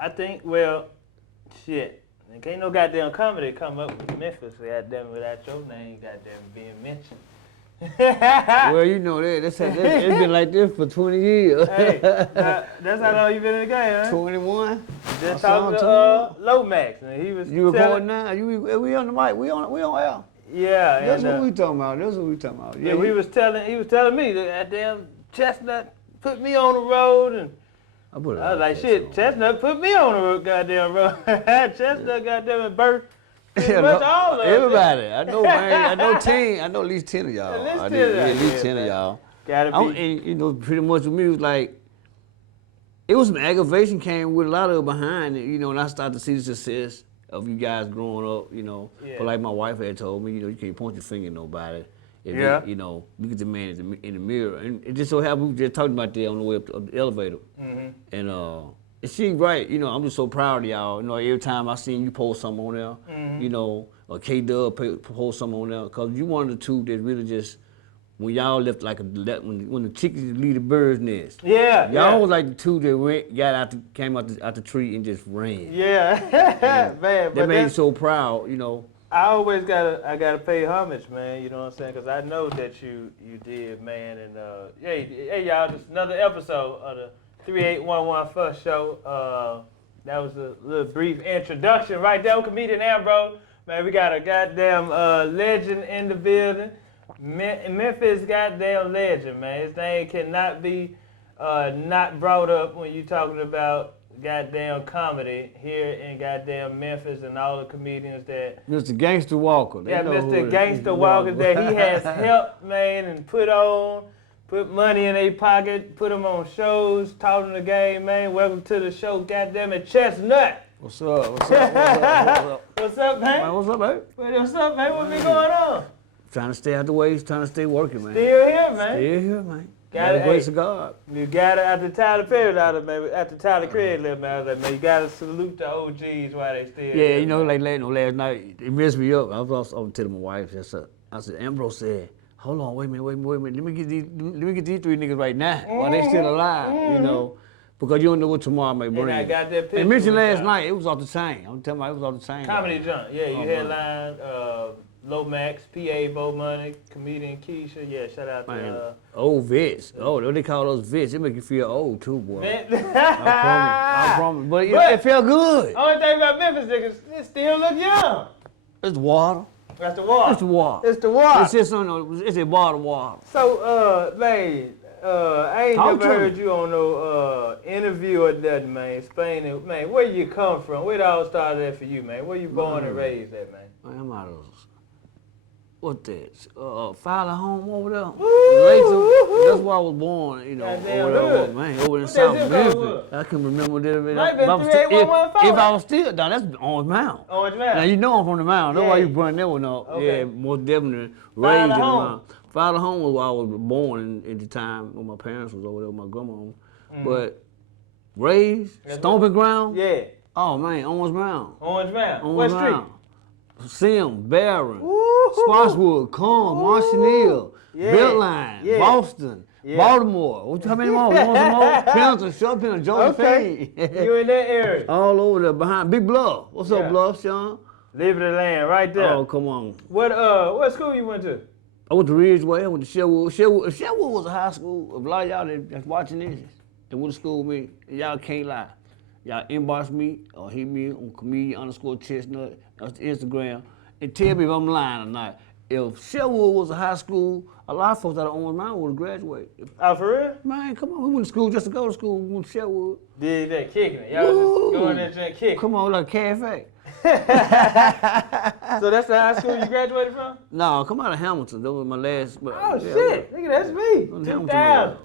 I think, well, shit. There ain't no goddamn comedy come up with Memphis, goddamn, without your name, goddamn, being mentioned. Well, you know that. It's been like this for 20 years. Hey, that's how long you been in the game, huh? 21. Just talking to Lomax, and he was. You recording now? We on the mic. We on air. Yeah. That's what we talking about. That's what we talking about. Yeah, he was telling me that goddamn Chestnutt put me on the road, and I was like, shit, Chestnutt put me on the goddamn road. Chestnutt goddamn embarked. Pretty much all of everybody. I know, man. I know 10. I know at least 10 of y'all. At least 10 of y'all. Gotta be. And, you know, pretty much with me, it was like, it was some aggravation came with a lot of it behind it, you know, and I started to see the success of you guys growing up, you know. Yeah. But like my wife had told me, you know, you can't point your finger at nobody. If you know, look at the man in the mirror. And it just so happened we were just talking about that on the way up the elevator. Mm-hmm. And she right, you know, I'm just so proud of y'all. You know, every time I seen you post something on there, mm-hmm. you know, or K-Dub post something on there, because you one of the two that really just, when y'all left like when the chickens leave the bird's nest. Yeah. Y'all was like the two that came out the tree and just ran. Yeah. Man. That made me so proud, you know. I always gotta pay homage, man. You know what I'm saying? Because I know that you did, man. And hey, y'all, just another episode of the 3811 First Show. That was a little brief introduction right there. Comedian Ambrose, man. We got a goddamn legend in the building. Memphis goddamn legend, man. His name cannot be not brought up when you talking about goddamn comedy here in goddamn Memphis and all the comedians that... Mr. Gangster Walker. Yeah, Mr. Gangster Walker that he has helped, man, and put money in their pocket, put them on shows, taught them the game, man. Welcome to the show, goddamn it, Chestnutt. What's up? What's up? What's up, man? What's up, man? What's up, man? What been going on? Trying to stay out the way, trying to stay working, man. Still here, man. Still here, man. Got the grace of God. You gotta, after Tyler Perry man, after Tyler Craig left, man, I was like, man, you gotta salute the OGs while they still here. You know, like last night, it messed me up. I was telling my wife, I said, Ambrose said, hold on, wait a minute. Let me get these three niggas right now while they still alive, you know. Because you don't know what tomorrow may bring. And I got that picture. And mentioned last night, it was off the chain. I'm telling you, it was off the chain. Comedy junk, yeah, you headlined, Lomax, PA, Bo Money, comedian Keisha, yeah, shout out to old vets. Oh, they call those vets. It make you feel old too, boy. I promise. But it felt good. Only thing about Memphis niggas, they still look young. It's water. That's the water. It's the water. It's the water. It's just it's a bottle of water. So, man, I ain't never heard you on no interview or nothing, man. Explaining, man, where you come from? Where it all started at for you, man? Where you born and raised at, man? I'm out of what that? Fowler home over there. That's where I was born, you know, over in South Memphis. I can remember that. If I was still down, that's Orange Mound. Orange Mound. Now you know I'm from the Mound. That's why you brought that one up. Okay. Yeah, most definitely raised in the Mound. Fowler home was where I was born in the time when my parents was over there with my grandma. But raised, stomping ground. Yeah. Oh man, Orange Mound. Orange Mound. What street? Sim, Barron, Spotswood, Calm, Marshall, Beltline, Boston, Baltimore. How many more? Want some more? Pendleton, Short Pendleton, Josephine. You in that area? All over there behind Big Bluff. What's up, Bluff, Sean? Liberty Land, right there. Oh, come on. What school you went to? I went to Ridgeway. I went to Sherwood. Sherwood was a high school. A lot of y'all that's watching this, that went to school with me, y'all can't lie. Y'all inbox me or hit me on comedian_Chestnutt. That's the Instagram. And tell me if I'm lying or not. If Sherwood was a high school, a lot of folks out of Orange Mound would have graduated. Oh, for real? Man, come on. We went to school just to go to school. We went to Sherwood. Did that kicking it. Y'all just going there and kicking. Come on, like a cafe. So that's the high school you graduated from? No, come out of Hamilton. That was my last. Oh, shit. Nigga, that's me. 2000.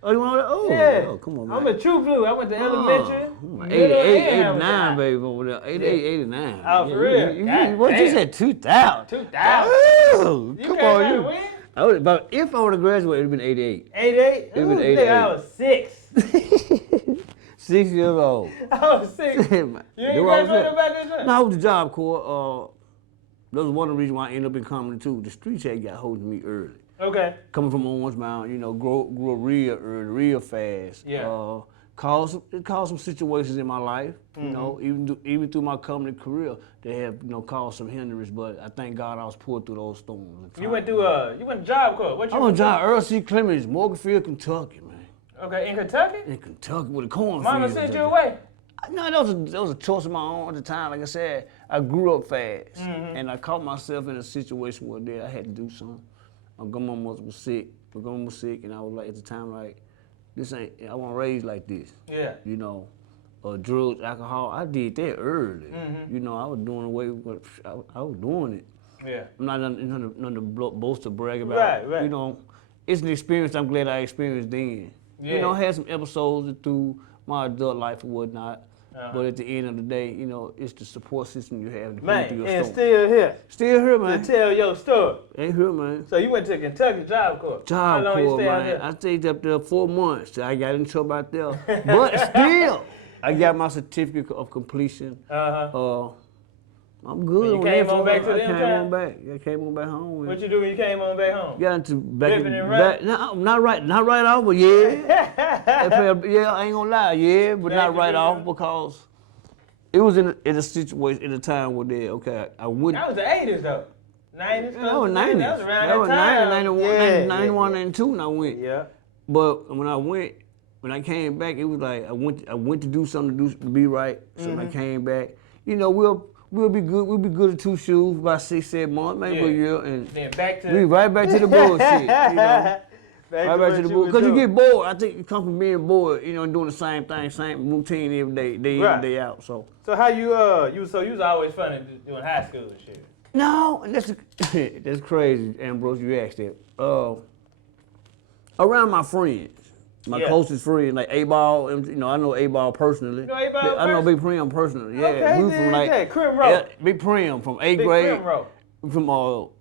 Oh, you want to? Oh, yeah. Oh, come on, man. I'm a true blue. I went to elementary. 89, baby, over there. 88, 89. Oh, for real? What you said? 2000. 2000. Oh, come on, you. If I would have graduated, it would have been 88. 88? It would have been 88. I was 6. 6 years old. I was 6. You ain't graduated about this time? No, I was the Job Corps. That was one of the reasons why I ended up in comedy, too. The streets had got hold of me early. Okay. Coming from Orange Mound, you know, grew up real early, real fast. Yeah. caused some situations in my life, you know, even through my comedy career, they have, you know, caused some hindrance. But I thank God I was pulled through those storms. You went to Job Corps. What you? I went to Job Earl C. Clemens, Morganfield, Kentucky, man. Okay, in Kentucky? In Kentucky with a cornfield. Mama sent you away? No, that was a choice of my own at the time. Like I said, I grew up fast, and I caught myself in a situation where I had to do something. My grandma was sick. And I was like, at the time, like, I wasn't raised like this. Yeah. You know, drugs, alcohol. I did that early. You know, I was doing away with. I was doing it. Yeah. I'm not nothing to boast or brag about. Right. You know, it's an experience I'm glad I experienced then. Yeah. You know, I had some episodes through my adult life and whatnot. But at the end of the day, you know, it's the support system you have to go through your story. Still here. Still here, man. To tell your story. Ain't here, man. So you went to Kentucky Job Corps. How long you stayed out there? I stayed up there 4 months. I got in trouble out there. But still, I got my certificate of completion. I'm good. You came on back to the I came on back home. What you do when you came on back home? Got into back no, not right off, but yeah. I ain't gonna lie, but not right off because it was in a situation, in a time where I wouldn't. That was the 80s though. 90s? That was 90s. That was around that time. 91, 92 when I went. Yeah. But when I came back, it was like I went to do something to be right. So when I came back, you know, we'll be good. We'll be good at 2 shoes about 6-7 months, maybe a year, and then back to right back to the bullshit. You know, right back to the bullshit. Because you get bored. I think you come from being bored, you know, and doing the same thing, same routine every day, day in and day out. So how you was always funny doing high school and shit. No, that's crazy, Ambrose. You asked that. Around my friends. My closest friend, like A-Ball, you know, I know A-Ball personally. You know A-Ball? I know Big Prim personally, yeah. Okay, we from like Crim Row. Big Prim from 8th grade. Row. From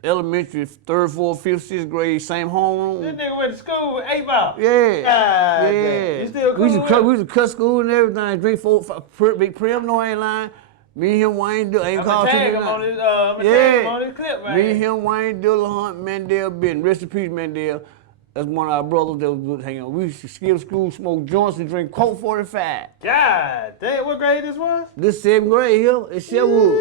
elementary, 3rd, 4th, 5th, 6th grade, same homeroom. This nigga went to school with A-Ball. Yeah. You still cool? We used to cut school and everything, drink 4, 5, Big Prim, no, I ain't lying. Me and him, Wayne Dill, ain't called tag him on his clip, man. Me and him, Wayne Dillahunt, Mandel Ben. Rest in peace, Mandel. That's one of our brothers that was hanging out. We used to skip school, smoke joints, and drink Coke 45. God damn, what grade this was? This 7th grade here in Sherwood.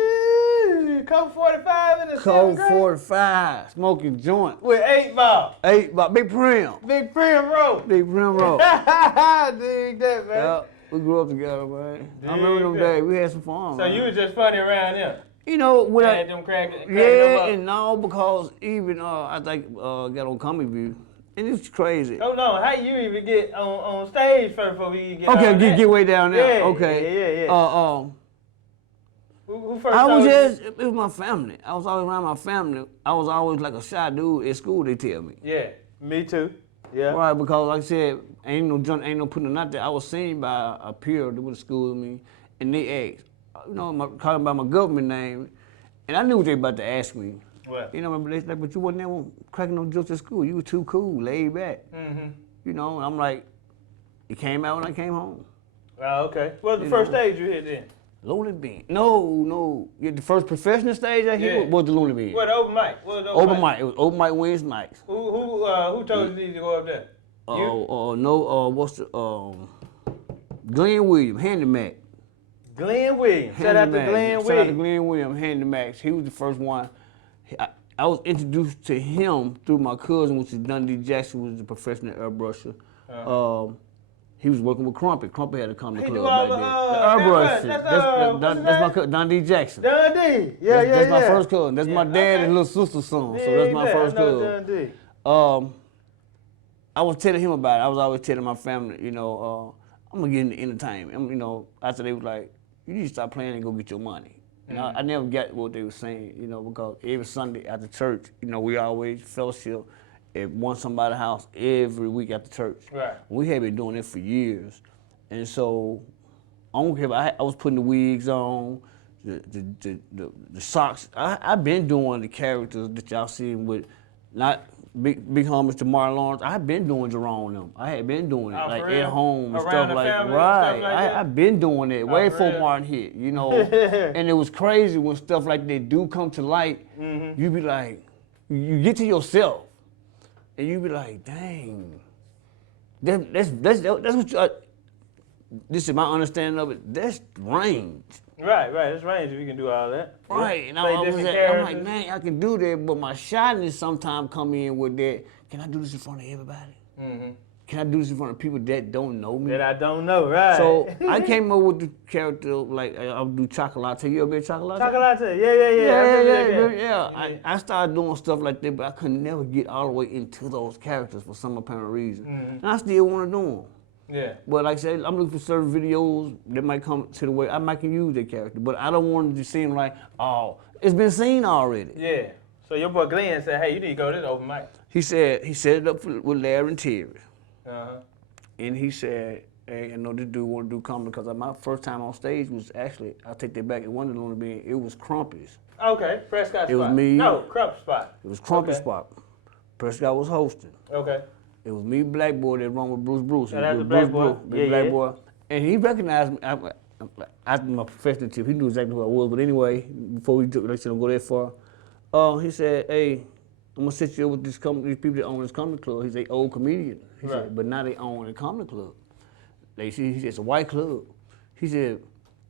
Coke 45 in the 7th grade? Coke 45, smoking joints. With 8-Ball. 8-Ball, Big Prim. Big Prim Row. Big Prim Row. Dig that, man. Yeah, we grew up together, man. I remember them days. We had some fun. So man. You was just funny around them? You know, when had them cracking them up. And no, because even I think got on Comicview. And it's crazy. Oh no, how you even get on stage first before we get get way down there. Yeah, okay. Yeah. Who first? It was my family. I was always around my family. I was always like a shy dude at school, they tell me. Yeah, me too. Yeah. Right, because like I said, ain't no putting it out there. I was seen by a peer that went to school with me, and they asked, you know, calling by my government name, and I knew what they were about to ask me. What? You know, they like, but you wasn't there cracking no jokes at school. You were too cool, laid back. You know, and I'm like, it came out when I came home. Oh, okay. What was the first stage you hit then? Lonely Bean. No. The first professional stage I hit was the Lonely Bean. What, open mic? Open mic. It was open mic Wednesday nights. Who told you to go up there? What's the, Glenn Williams, Handyman. Glenn Williams. Shout out to Glenn Williams. Shout out to Glenn Williams, Handyman. He was the first one. I was introduced to him through my cousin, which is Dundee Jackson, who was a professional airbrusher. He was working with Crumpet. Crumpet had a comedy club back then. That's my cousin, Dundee Jackson. Dundee, That's my first cousin. That's my dad and little sister's son. So that's my first cousin. I was telling him about it. I was always telling my family, you know, I'm gonna get into entertainment. You know, after they was like, you need to stop playing and go get your money. And I never got what they were saying, you know, because every Sunday after church, you know, we always fellowship at somebody's house every week after church. Right. We had been doing it for years. And so, I don't care, I was putting the wigs on, the socks. I've been doing the characters that y'all seen with, not big homage to Martin Lawrence. I've been doing Jerome them. I had been doing it, like at home and stuff like that. Right. I've been doing it way before Martin hit, you know. And it was crazy when stuff like that do come to light. You be like, you get to yourself, and you be like, dang, that's what you. this is my understanding of it. That's range. Right. It's range if you can do all that. Right, and Play I'm different like, characters. man, I can do that, but my shyness sometimes come in with that. Can I do this in front of everybody? Mm-hmm. Can I do this in front of people that don't know me? That I don't know, right? So I came up with the character like I'll do Chocolate. You ever been Chocolate? Chocolate, yeah. I started doing stuff like that, but I could never get all the way into those characters for some apparent reason. Mm-hmm. And I still want to do them. Yeah. But like I said, I'm looking for certain videos that might come to the way I might can use that character, but I don't want it to seem like, oh, it's been seen already. Yeah. So your boy Glenn said, hey, you need to go to the open mic. He set it up with Larry and Terry. Uh-huh. And he said, hey, I know this dude want to do comedy because my first time on stage was actually, I'll take that back, it wasn't only being, it was Crumpy's. Okay, Prescott spot. It was me. No, Crump spot. It was Crumpy's Okay. spot. Prescott was hosting. Okay. It was me, Black Boy, that run with Bruce. So that's the Bruce Black Boy? Black Boy. And he recognized me. After my professional tip, he knew exactly who I was. But anyway, before we took, like I said, go that far, he said, hey, I'm going to set you up with these people that own this comedy club. He's an old comedian. He said, but now they own a comedy club. He said, it's a white club. He said,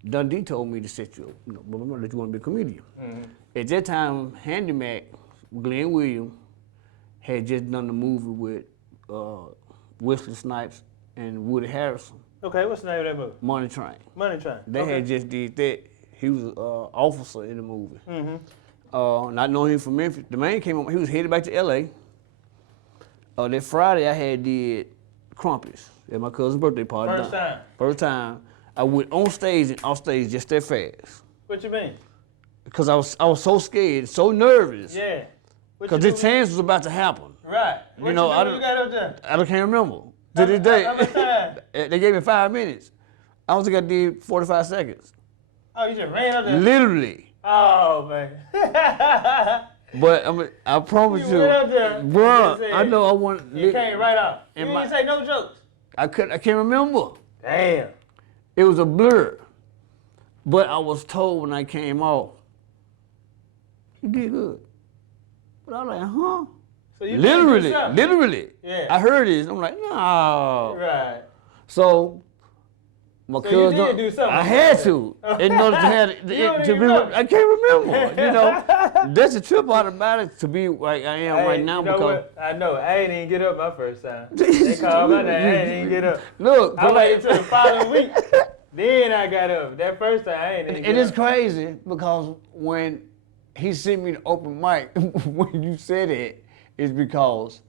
Dundee told me to set you up, but I'm going to let you want to be a comedian. Mm-hmm. At that time, Handy Mac, Glenn Williams, had just done the movie with Wesley Snipes and Woody Harrelson. Okay, what's the name of that movie? Money Train. Money Train. They had just did that. He was an officer in the movie. Mm-hmm. Not knowing him from Memphis, the man came up, he was headed back to L.A. That Friday I had did Crumpets at my cousin's birthday party. First time. I went on stage and off stage just that fast. What you mean? Because I was so scared, so nervous. Yeah. Because the chance was about to happen. Right. What you got up there? I can't remember. To this day. How much time? They gave me 5 minutes. I don't think I did 45 seconds. Oh, you just ran up there? Literally. Oh, man. But I promise you, went up there, bruh, I know I want. You came right out. You didn't say no jokes. I can't remember. Damn. It was a blur. But I was told when I came off, you did good. But I was like, huh? So you literally. Yeah. I heard this. I'm like, no. Right. So my cousin, you did do something. I had to. In order to have it, to be, I can't remember. That's the trip out about it to be like I am right now because what? I know. I ain't even get up my first time. They called my name. I ain't even get up. Look, I waited until the following week. Then I got up. That first time I ain't even get up. It is crazy because when he sent me the open mic, when you said it, it's because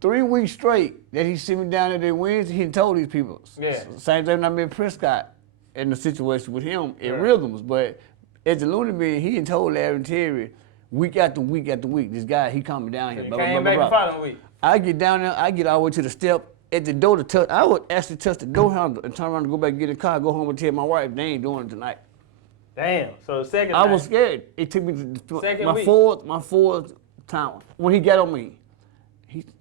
3 weeks straight that he sent me down there that Wednesday, he told these people. Yeah. Same thing when I met Prescott in the situation with him in Rhythms. But at the Looney Bin, he had told Larry and Terry week after week after week, this guy, he coming down here. So you came back the following week. I get down there, I get all the way to the step at the door to touch. I would actually touch the door handle and turn around and go back and get in the car, go home and tell my wife they ain't doing it tonight. Damn. So the second I time. was scared. It took me to Second my week. fourth time. When he got on me,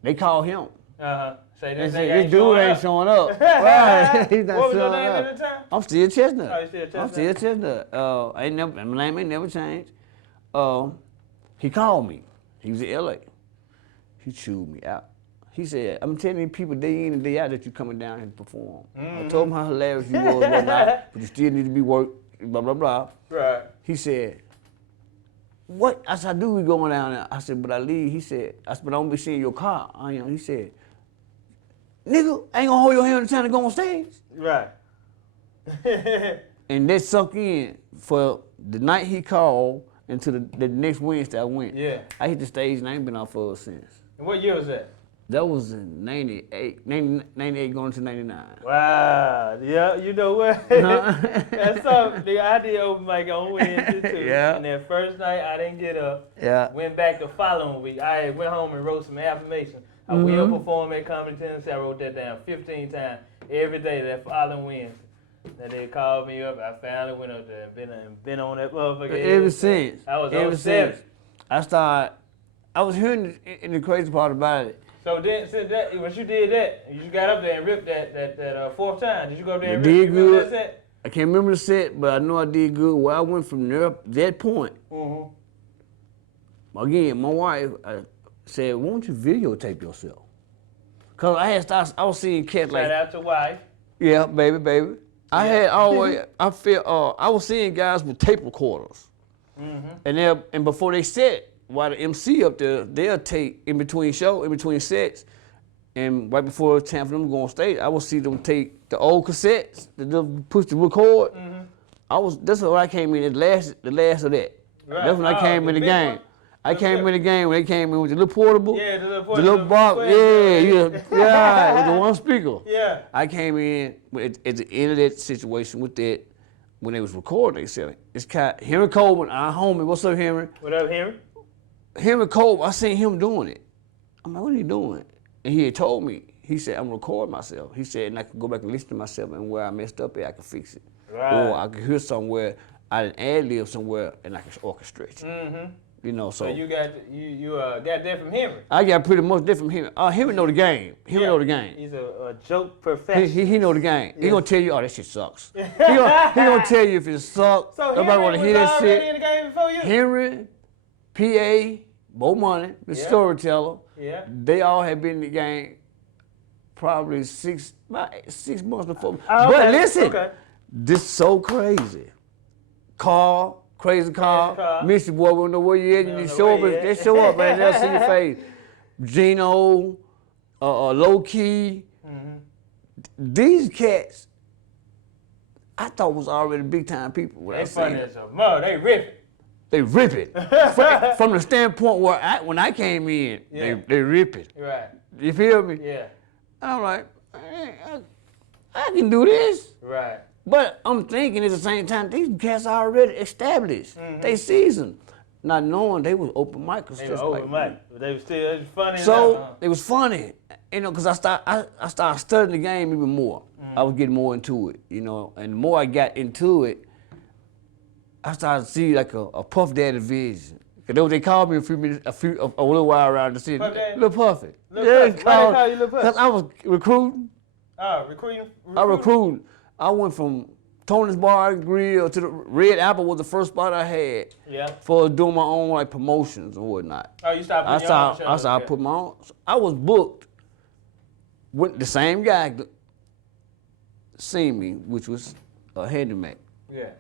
they called him. Say They this said, this dude ain't showing up. Right. He's not What was your showing name up. at the time? I'm still Chestnutt. Oh, you still Chestnut? I'm still Chestnut. My name ain't never changed. He called me. He was in L.A. He chewed me out. He said, I'm telling you people day in and day out that you're coming down here to perform. I told him how hilarious you was, whatnot, but you still need to be worked, blah, blah, blah. Right. He said, what? I said, I do we going down there. I said, but I leave. He said, I said, but I don't be seeing your car. He said, nigga, I ain't gonna hold your hand the time to go on stage. Right. And that sunk in for the night he called until the next Wednesday I went. Yeah. I hit the stage and I ain't been off of it since. And what year was that? That was in 98 going to 99. Wow. Yeah, you know what? That's something. I did open mic on Wednesday too. Yeah. And that first night I didn't get up. Yeah. Went back the following week. I went home and wrote some affirmations. I will perform at Comedy Tennessee. I wrote that down 15 times every day that following Wednesday. Then they called me up. I finally went up there and been on that motherfucker. Ever since. I was ever 07. since. I was hearing in the crazy part about it. So then, since that, once you did that, you got up there and ripped that fourth time. Did you go up there and Did rip? You remember good. that set? I can't remember the set, but I know I did good. Where I went from there, that point. Again, my wife said, "Why don't you videotape yourself?" Cause I was seeing cats like. Shout out to wife. Yeah, baby. I had always, I was seeing guys with tape recorders. And before they set, while the MC up there, they'll take in between sets, and right before it's time for them to go on stage, I would see them take the old cassettes, they'll push the record. That's when I came in, the last of that. Right. That's when I came in the game. One? I came in the game when they came in with the little portable. Yeah, the little The portable. little box, yeah, with the one speaker. Yeah. I came in at the end of that situation with that, when they was recording, they said, it's Henry Coleman, our homie, what's up, Henry? What up, Henry? Henry Coleman, I seen him doing it. I'm like, what are you doing? And he had told me, he said, I'm recording myself. He said, and I can go back and listen to myself, and where I messed up at, I can fix it. Right. Or I could hear somewhere, I didn't ad-lib somewhere, and I can orchestrate it. You know, so you got that from Henry. I got pretty much that from Henry. Henry know the game. Henry know the game. He's a joke professional. He know the game. He gonna tell you, oh, that shit sucks. he gonna tell you if it sucks. So nobody wanna hear that shit. In the game before you? Henry, PA, Bo Money, the storyteller. Yeah. They all had been in the game probably about 6 months before. Oh, But okay. listen, this is so crazy. Carl, Crazy Carl, Missy Boy, we don't know where you at. You show up, they show up, man. They'll see your face. Gino, Low Key. These cats, I thought was already big time people. They funny as a mother. They rip it. They rip it. From the standpoint where when I came in, they rip it. Right. You feel me? Yeah. I'm like, I can do this. Right. But I'm thinking at the same time, these cats are already established. They seasoned. Not knowing they was open micers. They were open mic. But they were still funny. So it was funny. You know, because I started studying the game even more. I was getting more into it, you know, and the more I got into it, I started to see like a Puff Daddy vision. Cause that's what they called me a little while around the city. Puff Daddy? Little Puffy. Why they call you Little Puffy? Because I was recruiting. Oh, recruiting? I recruited. I went from Tony's Bar and Grill to the Red Apple was the first spot I had. Yeah. For doing my own like promotions and whatnot. Oh, you started putting your own shows. I started putting my own. I was booked with the same guy seen me, which was a handyman. Yeah.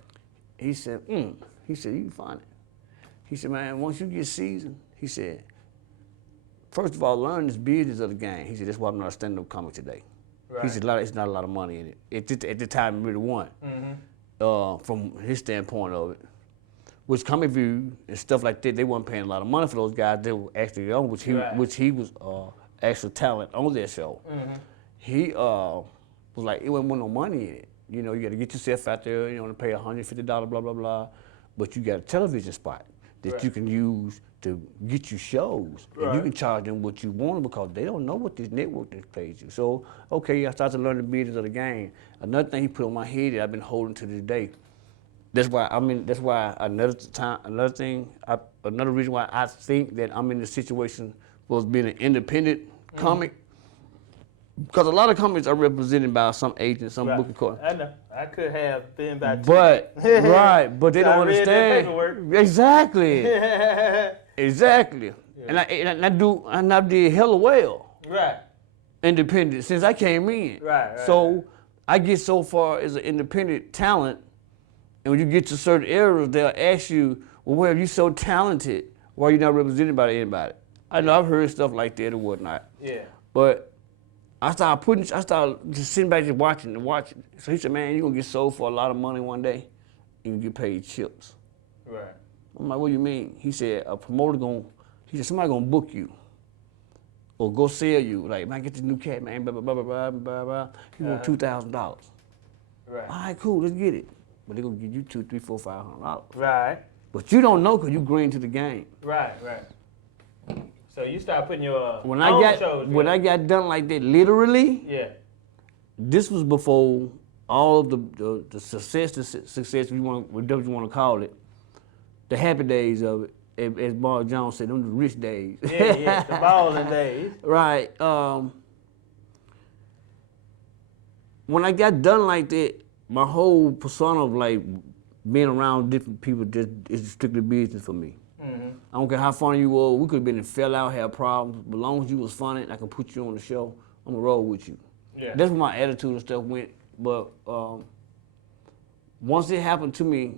He said, you can find it. He said, man, once you get seasoned, he said, first of all, learn this business of the game. He said, that's why I'm not a stand-up comic today. Right. He said, it's not a lot of money in it. At the time, it really wasn't. From his standpoint of it. Which Comicview and stuff like that, they weren't paying a lot of money for those guys. They were actually on, which he was actual talent on their show. He was like, it wasn't no money in it. You know, you got to get yourself out there, you know, to pay $150, blah, blah, blah. But you got a television spot that you can use to get you shows. And you can charge them what you want because they don't know what this network that pays you. So, okay, I started to learn the business of the game. Another thing he put on my head that I've been holding to this day. Another reason why I think that I'm in the situation was being an independent comic. Because a lot of companies are represented by some agent, some booking court. I know. I could have been by two. But they don't understand. Exactly. Exactly. Yeah. And I did hella well. Right. Independent since I came in. Right. So I get so far as an independent talent, and when you get to certain areas, they'll ask you, well, if you're so talented, why are you not represented by anybody? I know I've heard stuff like that or whatnot. Yeah. But I started just sitting back just watching. So he said, man, you're gonna get sold for a lot of money one day and you get paid chips. Right. I'm like, what do you mean? He said, somebody gonna book you or go sell you. Like, man, get this new cat, man, blah, blah, blah, blah, blah, blah. You want $2,000. Right. All right, cool, let's get it. But they're gonna give you $200, $300, $400, $500. Right. But you don't know because you green to the game. Right. So you start putting your When shows. When I got done like that, literally, this was before all of the success, whatever you want to call it, the happy days of it, as Bob Jones said, them the rich days. Yeah, the balling days. Right. When I got done like that, my whole persona of like being around different people just is strictly business for me. I don't care how funny you were. We could have been and fell out, had problems. But as long as you was funny, I can put you on the show. I'm gonna roll with you. Yeah. That's where my attitude and stuff went But once it happened to me,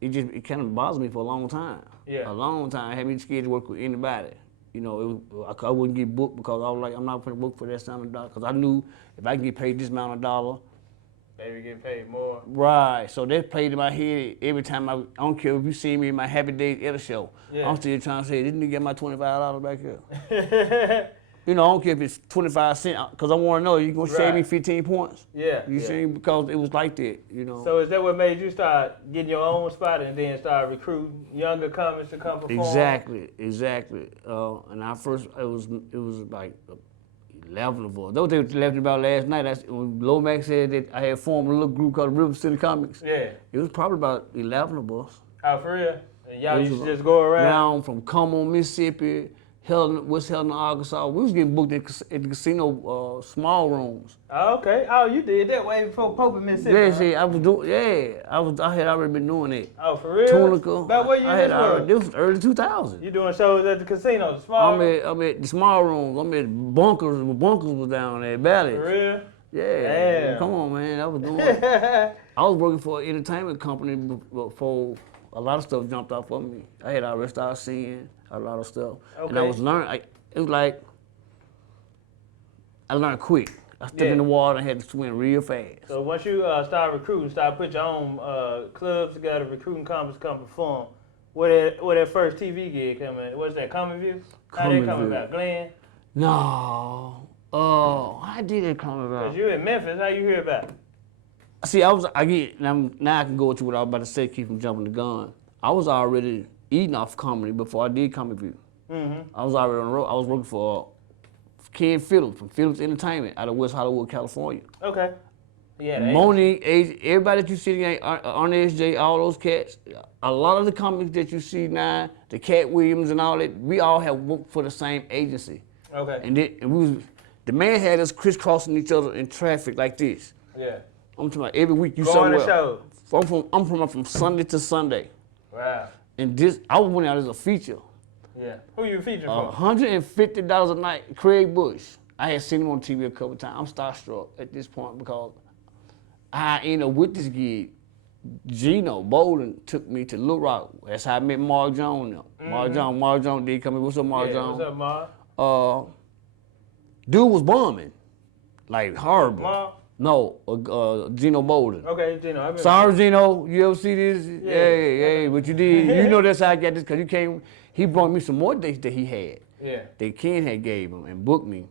it kind of bothered me for a long time. Yeah. A long time. It had me scared to work with anybody. You know, I wouldn't get booked because I was like, I'm not going to book for that amount of dollars. Because I knew if I can get paid this amount of dollars. Maybe get paid more. Right. So that played in my head every time. I don't care if you see me in my Happy Days at a show. Yeah. I'm still trying to say, this nigga get my $25 back here. You know, I don't care if it's 25 cents, because I want to know, you going to save me 15 points? Yeah. You see, because it was like that, you know. So is that what made you start getting your own spot and then start recruiting younger comics to come perform? Exactly. And I first, it was like 11 of us. Those they left about last night. When Lomax said that I had formed a little group called River City Comics. Yeah. It was probably about 11 of us. Oh, for real? And y'all used to just go around? From Como, Mississippi, West Helena, Arkansas. We was getting booked at the casino small rooms. Oh, okay. Oh, you did that way before Pope in Mississippi. Yeah, huh? see, I was doing. Yeah, I had already been doing it. Oh, for real? Tunica. About what year this was early 2000. You doing shows at the casino, the small? I'm at the small rooms. I'm at bunkers. Bunkers was down there, Valley. For real? Yeah. Damn. Come on, man. I was doing it. I was working for an entertainment company before a lot of stuff jumped off of me. I had already started seeing a lot of stuff. Okay. And I was learning. It was like, I learned quick. I stepped in the water and had to swim real fast. So once you start recruiting, start putting your own clubs together, recruiting comics come perform, where that first TV gig come in? What's that, Comicview? How they come about? Glenn? No. How did it come about? Because you in Memphis, how you hear about it? See, now I can go to what I was about to say, keep from jumping the gun. I was already eating off comedy before I did Comicview. Mm-hmm. I was already on the road. I was working for Ken Phillips from Phillips Entertainment out of West Hollywood, California. Okay. Yeah. Monique, everybody that you see, on SJ, all those cats, a lot of the comics that you see now, the Cat Williams and all that, we all have worked for the same agency. Okay. And the man had us crisscrossing each other in traffic like this. Yeah. I'm talking about every week you somewhere. Show. I'm from Sunday to Sunday. Wow. And I went out as a feature. Yeah. Who you featuring for? $150 a night, Craig Bush. I had seen him on TV a couple times. I'm starstruck at this point because I ended up with this gig. Gino Bolden took me to Little Rock. That's how I met Mark Jones. Mm-hmm. Mark Jones did come in. What's up, Mark Jones? What's up, Mark? Dude was bombing, like horrible. Mark? No, Gino Bolden. Okay, Gino. Sorry, Gino. You ever see this? Yeah. Hey, what you did? You know that's how I got this because you came. He brought me some more dates that he had. Yeah. That Ken had gave him and booked me.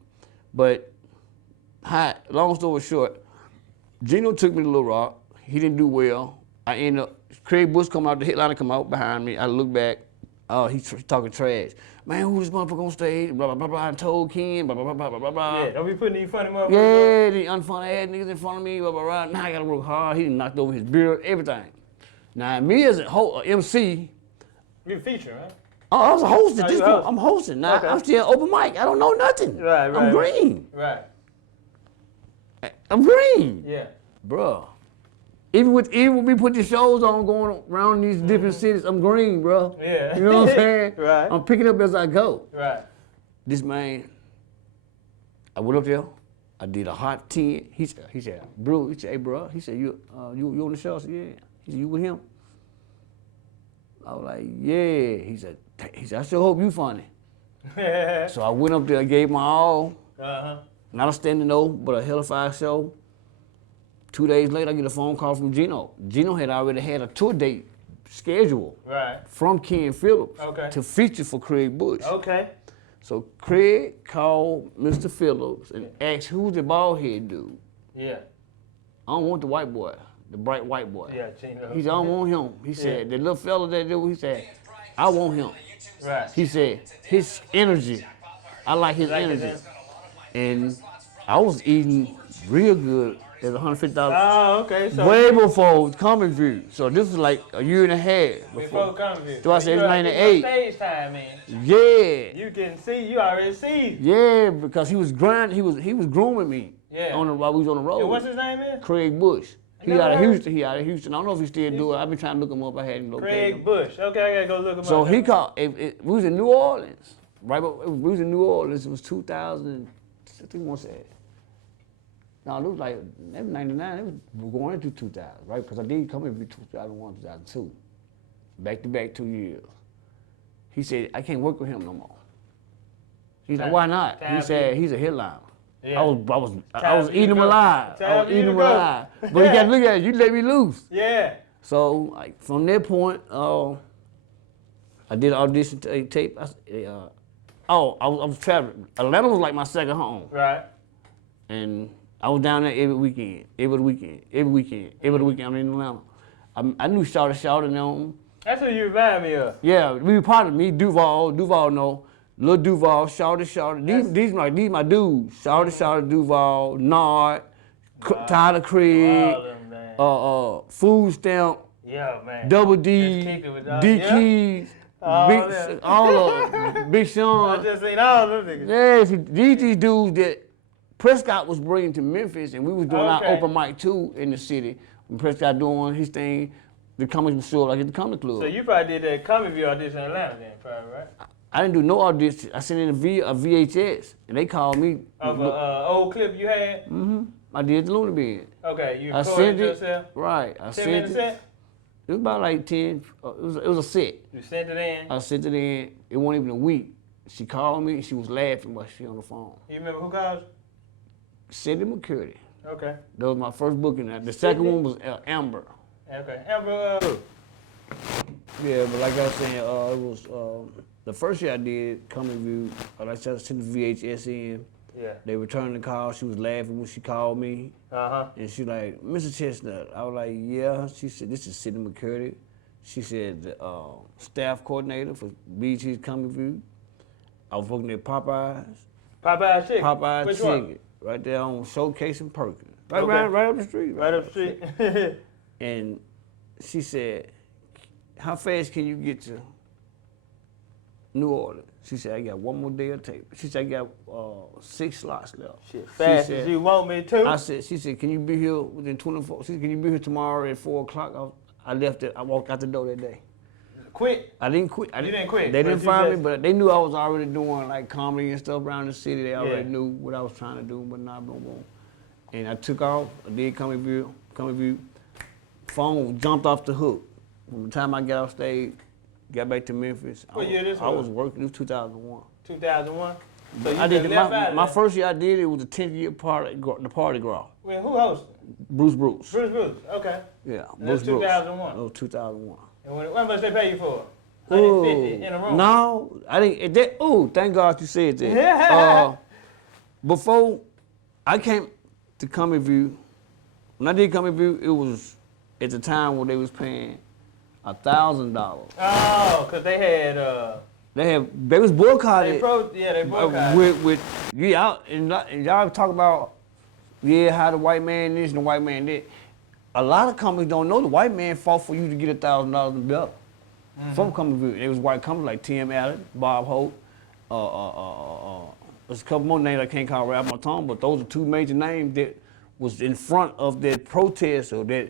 But, long story short, Gino took me to Little Rock. He didn't do well. I ended up, Craig Bush come out, the headliner come out behind me. I look back. Oh, he's talking trash. Man, who this motherfucker on stage? Blah, blah, blah, blah. I told Ken, blah, blah, blah, blah, blah, blah. Yeah, don't be putting these funny motherfuckers. Yeah, the unfunny ass niggas in front of me, blah, blah, blah. Now I gotta work hard. He done knocked over his beard, everything. Now, me as a MC. You're featuring, right? Oh, I was a host at this point. I'm hosting. Now, I'm still open mic. I don't know nothing. Right. I'm green. Right. I'm green. Yeah. Bruh. Even with me putting shows on going around these different cities, I'm green, bro. Yeah. You know what I'm saying? Right. I'm picking up as I go. Right. This man, I went up there. I did a hot 10. He said, bro, hey, bro. He said, you on the show? I said, yeah. He said, you with him? I was like, yeah. He said, I sure hope you funny. So I went up there, I gave my all. Uh-huh. Not a standing O, but a hell of a show. 2 days later, I get a phone call from Gino. Gino had already had a tour date scheduled from Ken Phillips to feature for Craig Bush. Okay. So Craig called Mr. Phillips and asked, who's the bald head dude? Yeah. I don't want the white boy, the bright white boy. Yeah, Gino. He said, I don't want him. He said, the little fella that dude, he said, I want him. Right. He said, his energy. I like his energy. And I was eating real good at $150. Oh, okay. So way before Comicview. So this was like a year and a half before Comicview. So I said it's 98. Stage time, man. Yeah. You can see, you already see. Yeah, because he was grinding, he was grooming me. Yeah. While we was on the road. And what's his name is? Craig Bush. He out of Houston. I don't know if he still do it. I've been trying to look him up. I hadn't looked Craig him. Bush. Okay, I gotta go look him up. So he called. We was in New Orleans. Right, we was in New Orleans. It was 2000. I think once that. No, it was like, that was 99, it was going into 2000, right? Because I did come in 2001, 2002. Back to back 2 years. He said, I can't work with him no more. He's like, why not? He said, he's a headliner. Yeah. I was eating him alive. I was eating him alive. But you got to look at it, you let me loose. Yeah. So, like, from that point, I did audition tape. I was traveling. Atlanta was like my second home. Right. And I was down there every weekend. I'm in Atlanta. I knew Shawty and them. That's what you remind me of. Yeah, we were part of me, Duval no, Lil Duval, Shawty. These my dudes. Shawty, Duval, Nard, Tyler Craig, Food Stamp, yeah, man. Double D, D Keys, all of them, Big Sean. I just seen all of them niggas. Yeah, these dudes that Prescott was bringing to Memphis, and we was doing our open mic too in the city. When Prescott doing his thing, the comics was show like at the Comic Club. So you probably did that Comicview audition in Atlanta then, probably, right? I didn't do no audition. I sent in a VHS, and they called me. Of an old clip you had? Mm-hmm. I did the Looney Bin. Okay, you recorded yourself? Right. 10 minutes set? It was about like 10. It was a set. You sent it in? I sent it in. It wasn't even a week. She called me. She was laughing while she on the phone. You remember who called you? Cindy McCurdy. Okay. That was my first booking. The second one was Amber. Okay. Amber. Yeah, but like I was saying, it was the first year I did Comicview. I sent the VHS in. Yeah. They returned the call. She was laughing when she called me. Uh-huh. And she like, Mr. Chestnutt. I was like, yeah. She said, this is Cindy McCurdy. She said, the staff coordinator for BT's Comicview. I was working at Popeyes. Popeyes Chicken? Popeyes Which Chicken. One? Right there on Showcase and Perkins. Right up the street. Right up the street. And she said, how fast can you get to New Orleans? She said, I got one more day of tape. She said, I got 6 slots left. Shit, fast as you want me to. She said, can you be here within 24? She said, can you be here tomorrow at 4 o'clock? I left it, I walked out the door that day. Quit? I didn't quit. You didn't quit? They didn't fire me, but they knew I was already doing like comedy and stuff around the city. They already knew what I was trying to do, but nah, boom. And I took off, I did Comicview. Phone jumped off the hook. From the time I got off stage, got back to Memphis. What year this was? I was working, it was 2001. 2001? So I did my first year I did it was the 10th year party, the party girl. Well, who hosted? Bruce. Bruce, okay. Yeah, Bruce. 2001? That was 2001. And how much they pay you for? 150 in a room? No, I didn't. Thank God you said that. Before I came to Comicview, when I did Comicview, it was at the time when they was paying $1,000. Oh, because they had... They was boycotted. They boycotted. And y'all talk about, how the white man this and the white man that. A lot of companies don't know the white man fought for you to get $1,000 and better. From Comicview, there was white companies like Tim Allen, Bob Hope, there's a couple more names I can't call right off my tongue, but those are 2 major names that was in front of that protest or that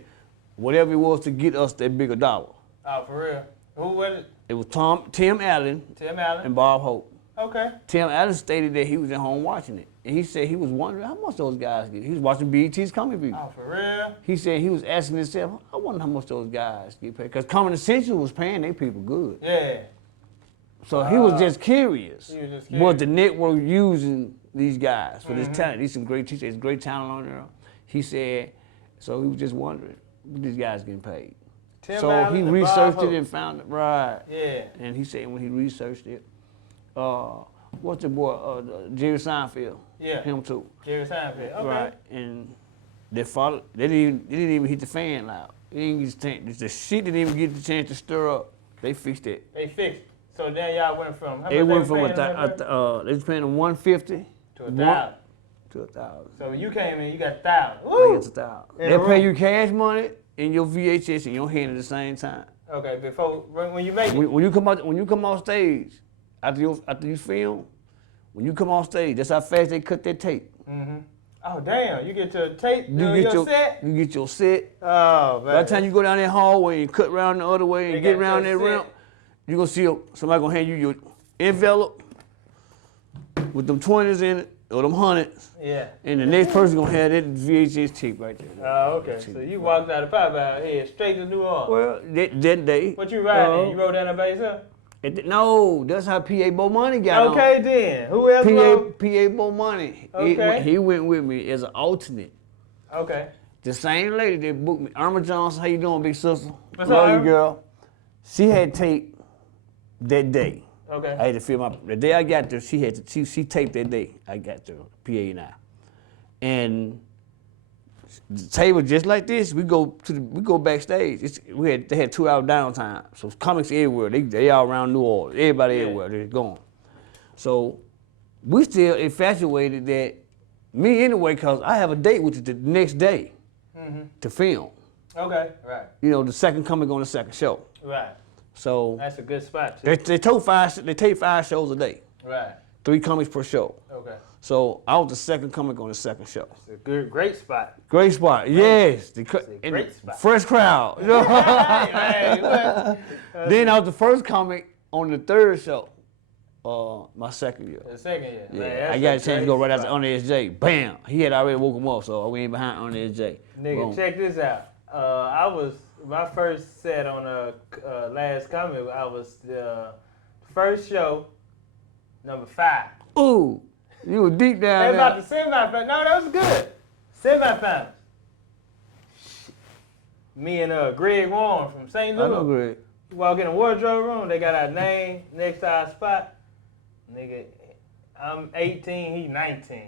whatever it was to get us that bigger dollar. Oh, for real? Who was it? It was Tim Allen and Bob Hope. Okay. Tim Allen stated that he was at home watching it. And he said he was wondering how much those guys get. He was watching BET's Comicview. Oh, for real? He said he was asking himself, I wonder how much those guys get paid. Because Comedy Central was paying their people good. Yeah. So he was just curious. Was the network using these guys for this talent? These some great teachers, great talent on there. He said, so he was just wondering, what these guys getting paid? So he researched it and found it, right. Yeah. And he said when he researched it, what's the boy, Jerry Seinfeld? Yeah. Him too. Jerry Seinfeld, okay. Right, and they didn't even hit the fan loud. The shit didn't even get the chance to stir up. They fixed it. They fixed it. So then y'all went from, how much they went from they was paying them $150 to $1,000. To $1,000. So when you came in, you got $1,000. Woo! It's $1,000. They'll pay you cash money in your VHS and your hand at the same time. Okay, when you make it. When you come off stage, after you film, when you come off stage, that's how fast they cut that tape. Oh damn! You get your tape, your set. You get your set. Oh man! By the time you go down that hallway and cut around the other way and get around that ramp, you gonna see somebody gonna hand you your envelope with them 20s in it or them hundreds. Yeah. And the next person gonna have that VHS tape right there. Oh, okay. So you walked out of Pop out here straight to New Orleans. Well, that day. What you riding? You rode down there by yourself? No, that's how P.A. Bo Money got on. Okay then. Who else rode? P.A. Bo Money. Okay. He went with me as an alternate. Okay. The same lady that booked me, Irma Johnson, how you doing, big sister? What's Love up, you, Irma? girl. She had tape that day. Okay. I had to film the day I got there. She taped that day. I got there, PA and I, and the table just like this. We go backstage. They had 2 hour downtime. So comics everywhere. They all around New Orleans. Everybody everywhere. They're going. So we still infatuated that me anyway, cause I have a date with you the next day to film. Okay. Right. You know, the second coming on the second show. Right. So that's a good spot too. they tape 5 shows a day. Right. 3 comics per show. Okay. So I was the second comic on the second show. It's a great spot. Great spot, yes. It's a great spot. Fresh crowd. Then I was the first comic on the third show, my second year. The second year. Yeah, Man, I got a chance to go right after On the SJ. Bam! He had already woke him up, so I went behind On the SJ. Nigga, Boom. check this out. My first set on last comic. I was the first show, number 5. Ooh, you were deep down They there. about the semifinals. No, that was good. Semifinals. Me and Greg Warren from St. I know, Louis. Greg. We walk in the wardrobe room. They got our name next to our spot. Nigga, I'm 18. He 19.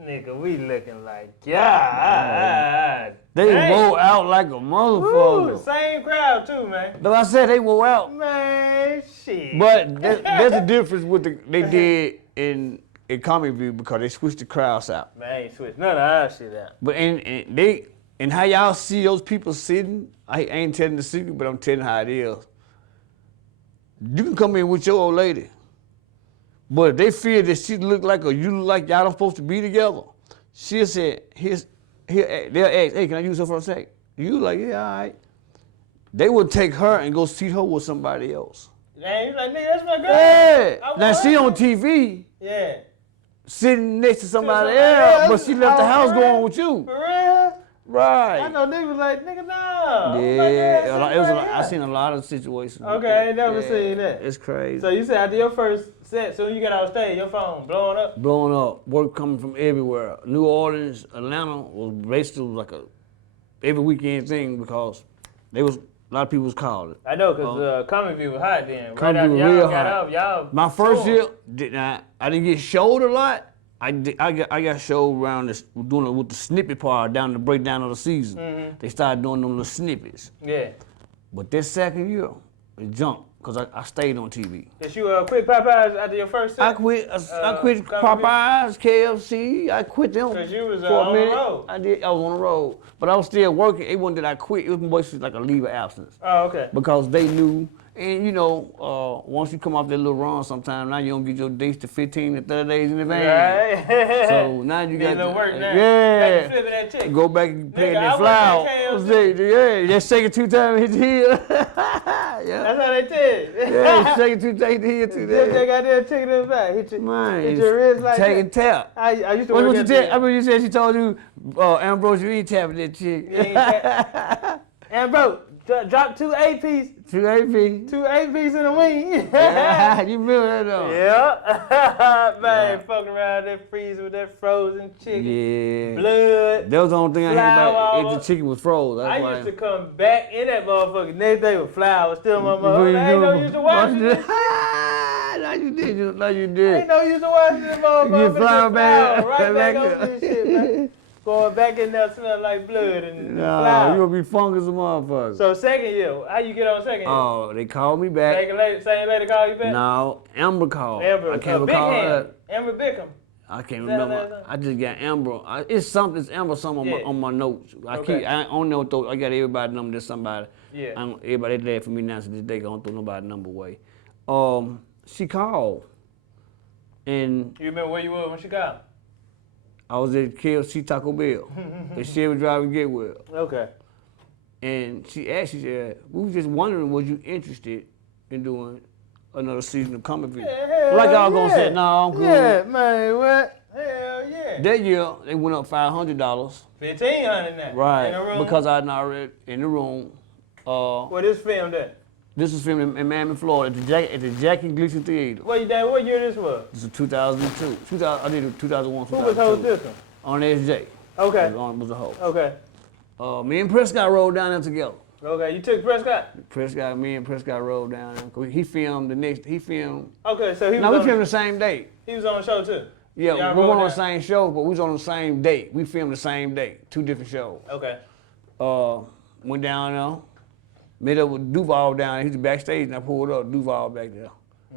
Nigga, we looking like God. They roll out like a motherfucker. Woo, same crowd too, man. But I said they roll out. Man, shit. But there's a difference with they did in Comicview because they switched the crowds out. Man, I ain't switched none of our shit out. But and how y'all see those people sitting, I ain't telling the secret, but I'm telling how it is. You can come in with your old lady, but if they feel that she look like or you look like y'all don't supposed to be together, she'll say, they'll ask, hey, can I use her for a sec? You like, yeah, all right. They would take her and go see her with somebody else. Man, you like, nigga, that's my girl. Yeah. I Now want she her. on TV. Yeah. Sitting next to somebody somebody else, but else? she left the Oh, house for going real? with you. For real? Right. I know niggas like, nigga, no. Yeah, it was like, I seen a lot of situations. like Okay, that. I ain't never seen that. It's crazy. So you said after your first set, soon you get out stage, your phone blowing up? Blowing up, work coming from everywhere. New Orleans, Atlanta was basically like a every weekend thing because a lot of people was calling. I know, because Comicview was hot then. Comicview Right after was y'all real got hot. up, y'all. My first stormed. year, I didn't get showed a lot. I got showed around this doing it with the snippet part down the breakdown of the season. Mm-hmm. They started doing them little snippets. Yeah. But this second year, it jumped because I stayed on TV. Did you quit Popeyes after your first set? I quit Comicview? Popeyes, KFC. I quit them 'Cause you was for a on the minute. road. I was on the road, but I was still working. It wasn't that I quit. It was basically like a leave of absence Oh, okay. because they knew. And you know, once you come off that little run, sometime now you don't get your dates to 15 to 30 days in advance. Right. So now you got Need a little work now. Yeah. Got to flip that check. Go back and play Nigga, that I flower. worked at Yeah, just shake it 2 times, hit the heel. Yeah. That's how they did. Yeah, shake it 2 times, hit the heel 2 Just they times. got there checking it back. Hit Man, your wrist like take that. and tap. I used to What work you at tell? I mean, you said she told you, Ambrose, you ain't tapping that chick. And bro, drop 2 8-piece. 2 AP. 2 8-piece in a wing. Yeah, you remember that though? Yeah. Man, Yeah. fucking around that freezer with that frozen chicken. Yeah. Blood. That was the only thing I had Flour. about if the chicken was froze. That's I why. used to come back in that motherfucker next day with flour still in my motherfucker. I ain't no use to washing it. No, you did. No, you Ain't did. no use to washing this motherfucker. You flour back. Right back over this shit, man. Going back in there smelling like blood and Nah, flour. you gonna be funky as a motherfucker. So second year, how you get on second year? Oh, they called me back. Same lady call you back? No, Amber called. Amber, I can't Big recall Hand. her. Amber Bickham. I can't Is that remember. her? I just got Amber. It's something. It's Amber. Something Yeah. on my notes. Okay. I don't know. I got everybody number to somebody. Yeah. Everybody glad for me now to this day. I don't throw nobody number away. She called, and You remember where you were when she called? I was at KFC Taco Bell. And she was driving Get Well. Okay. And she said, we was just wondering, was you interested in doing another season of Comicview? Yeah, hell Like y'all gonna yeah. say, no, I'm cool. Yeah, man, what? Hell man. That year, they went up $500. $1,500 now. Right. In the room. Because I had not read in the room. Where this filmed at? This was filmed in Miami, Florida, at the Jack and Gleason Theater. What year this was? This is 2002. I did it 2001, 2002. Who was host this one? On SJ. Okay. Was the host. Okay. Me and Prescott rode down there together. Okay, you took Prescott? Me and Prescott rode down there. He filmed Okay, so he was we filmed the same day. He was on the show too? Yeah, we weren't on the same show, but we was on the same date. We filmed the same day, 2 different shows. Okay. Went down there, met up with Duval down there. He was backstage and I pulled up Duval back there.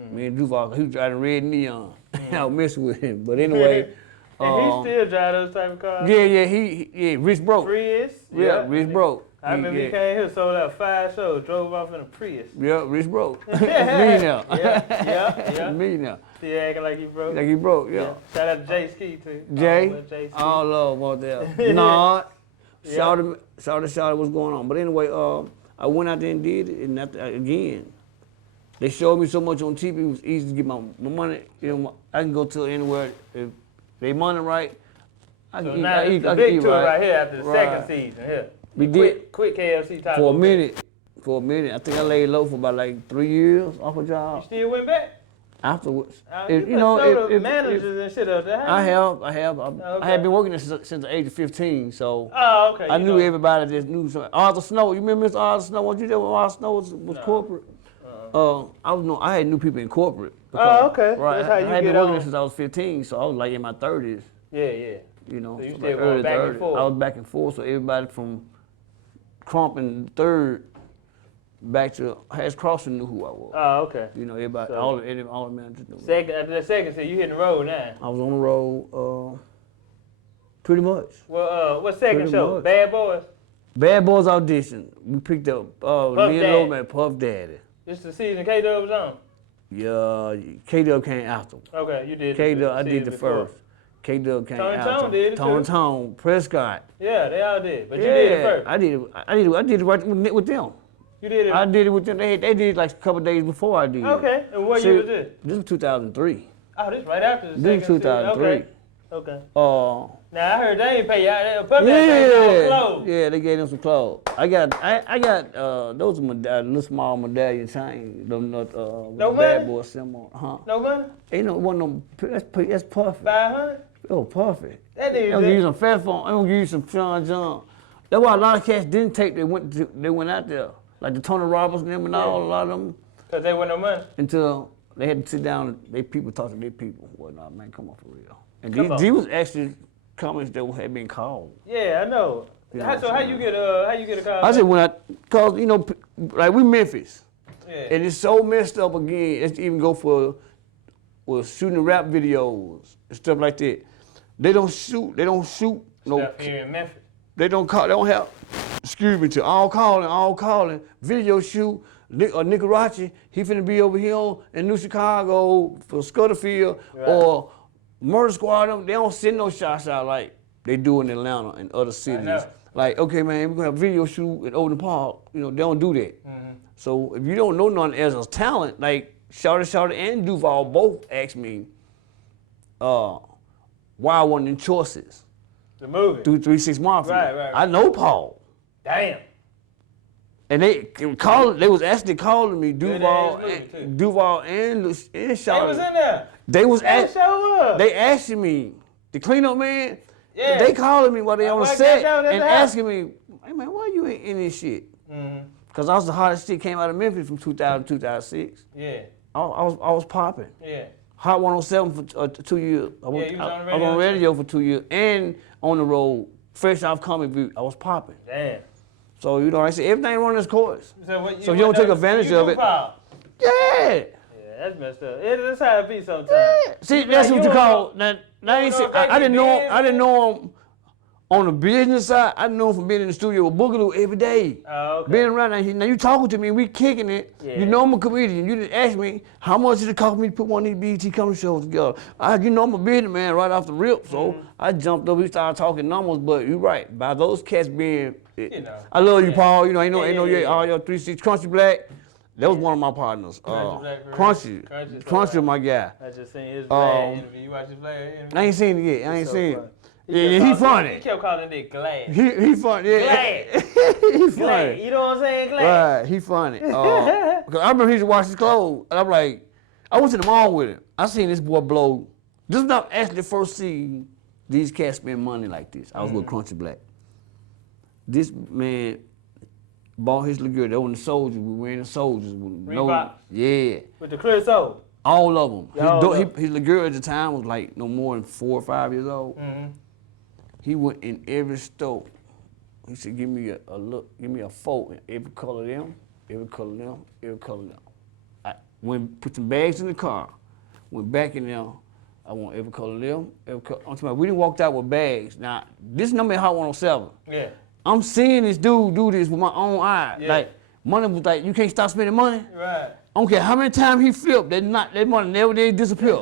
Me and Duval, he was driving red neon. I was messing with him. But anyway. And he still drive those type of cars? Yeah, Rich Broke. Prius? Yeah, Rich Broke. I remember he came here, sold out 5 shows, drove off in a Prius. Yeah, Rich Broke. Millionaire. Yeah. Millionaire. Still acting like he broke? Like he broke, yeah. Shout out to Jay Ski too. Jay, all love out there. Nod. Shout out what's going on. But anyway, I went out there and did it, and again, they showed me so much on TV, it was easy to get my money. You know, I can go to anywhere. If they money right, I can eat. Now it's the big tour right here after the second season here. We did quick KFC type. For a minute. I think I laid low for about like 3 years off a job. You still went back? Afterwards. Managers and shit up there. I have. Okay. I had been working there since the age of 15, so okay. I knew everybody that knew something. Arthur Snow, you remember Mr. Arthur Snow? Weren't you there when Arthur Snow was corporate? I had new people in corporate. Because, okay. Right. That's how you I had get been working on. there since I was 15, so I was like in my 30s. Yeah. You know, So you so still like going back and 30s. forth. I was back and forth, so everybody from Crump and Third back to Hatch Crossing knew who I was. Okay. You know, everybody, So- all the managers knew. After the second season, you hitting the road now. I was on the road, pretty much. Well, what second Pretty show? much. Bad Boys? Bad Boys audition. We picked up me and Daddy. Low Man, Puff Daddy. This the season K-Dub was on? Yeah, K-Dub came after. Okay, you did. K-Dub, I did the before. first. K-Dub came Tone after. Tone did it Tone too. Tone, Prescott. Yeah, they all did, but you did it first. I did it right with them. You did it. I did it with them. They did it like a couple days before I did. Okay, and what year was this? This was 2003. Oh, this right after the second This was 2003. season. Okay. Now I heard they ain't pay y'all. Puff Daddy paid y'all clothes. Yeah, they gave them some clothes. I got those are little small medallion chains. Them No bad money? boy symbol. No money? Ain't no one of them. That's perfect. 500? Oh, perfect. That They nigga gonna give you some fat phone. They gonna give you some Sean John. That's why a lot of cats didn't take. They went out there like the Tony Roberts and them and all. A lot of them Cause they want no money. until they had to sit down. They people talk to their people. Well, nah, man, come on for real. And Come on. these was actually comments that had been called. Yeah, I know. You know How what I'm you get a call? I said cause you know, like we Memphis, Yeah. and it's so messed up again. It's even go for shooting rap videos and stuff like that. They don't shoot. No, Stuff here in Memphis. they don't have. Excuse me, to all calling. Video shoot. Nicarachi, he finna be over here in New Chicago for Scutterfield or Murder Squad. They don't send no shots out like they do in Atlanta and other cities. know. Like, okay, man, we're gonna have a video shoot at Oden Park. You know, they don't do that. Mm-hmm. So if you don't know none as a talent, like Shawty and Duval both asked me, why I wasn't in Choices. The movie. Through 3-6 Mafia. Right. I know Paul. Damn. And they was actually calling me Duval movie, too. and Shawty. They was in there. They show up. They asking me, the cleanup man, Yeah. they calling me while they on the why set y'all at and the house? asking me, hey man, why you ain't in this shit? Mm-hmm. Cause I was the hottest shit came out of Memphis from 2000 to 2006. Yeah. I was popping. Yeah. Hot 107 for 2 years. you was on the I was on radio for 2 years and on the road, fresh off Comicview, I was popping. Damn. So you know, I said everything running its course. So you don't take advantage of it. Yeah, Yeah. that's messed up. That's how it be sometimes. Yeah. See, that's you what you don't call. know- Now I ain't don't say, know if they I didn't know. be I didn't know him on the business side. I know him from being in the studio with Boogaloo every day. Oh, okay. Being around now you talking to me, we kicking it. Yeah. You know I'm a comedian. You didn't ask me how much did it cost me to put one of these BET comedy shows together. You know I'm a businessman right off the rip, so I jumped up. We started talking numbers, but you're right. By those cats being, You know. I love you, Yeah. Paul. You know, ain't no Yeah. all your 3-6 Crunchy Black. That was one of my partners. Crunchy, my guy. I just seen his Vlad interview. You watch his Vlad interview? I ain't seen it yet. I ain't seen it. Yeah, he funny. He kept calling it Glad. He funny. Yeah. Glad. He funny. Glad. You know what I'm saying? Glad. Right, he funny. Cause I remember he used to wash his clothes, and I'm like, I went to the mall with him. I seen this boy blow. This was not actually the first scene these cats spend money like this. I was with Crunchy Black. This man bought his little girl. They were the soldiers. We were in the soldiers. Reebok? Yeah. With the clear soul? All of them. His little girl at the time was like no more than 4 or 5 years old. He went in every store. He said, give me a look, give me a four in every color of them, every color of them, every color of them. I went, put some bags in the car, went back in there. I want every color of them, every color. I'm talking about, we didn't walk out with bags. Now, this number in Hot 107. Yeah. I'm seeing this dude do this with my own eye. Yeah. Like, money was like, you can't stop spending money. Right. I don't care how many times he flipped, that money never did disappear.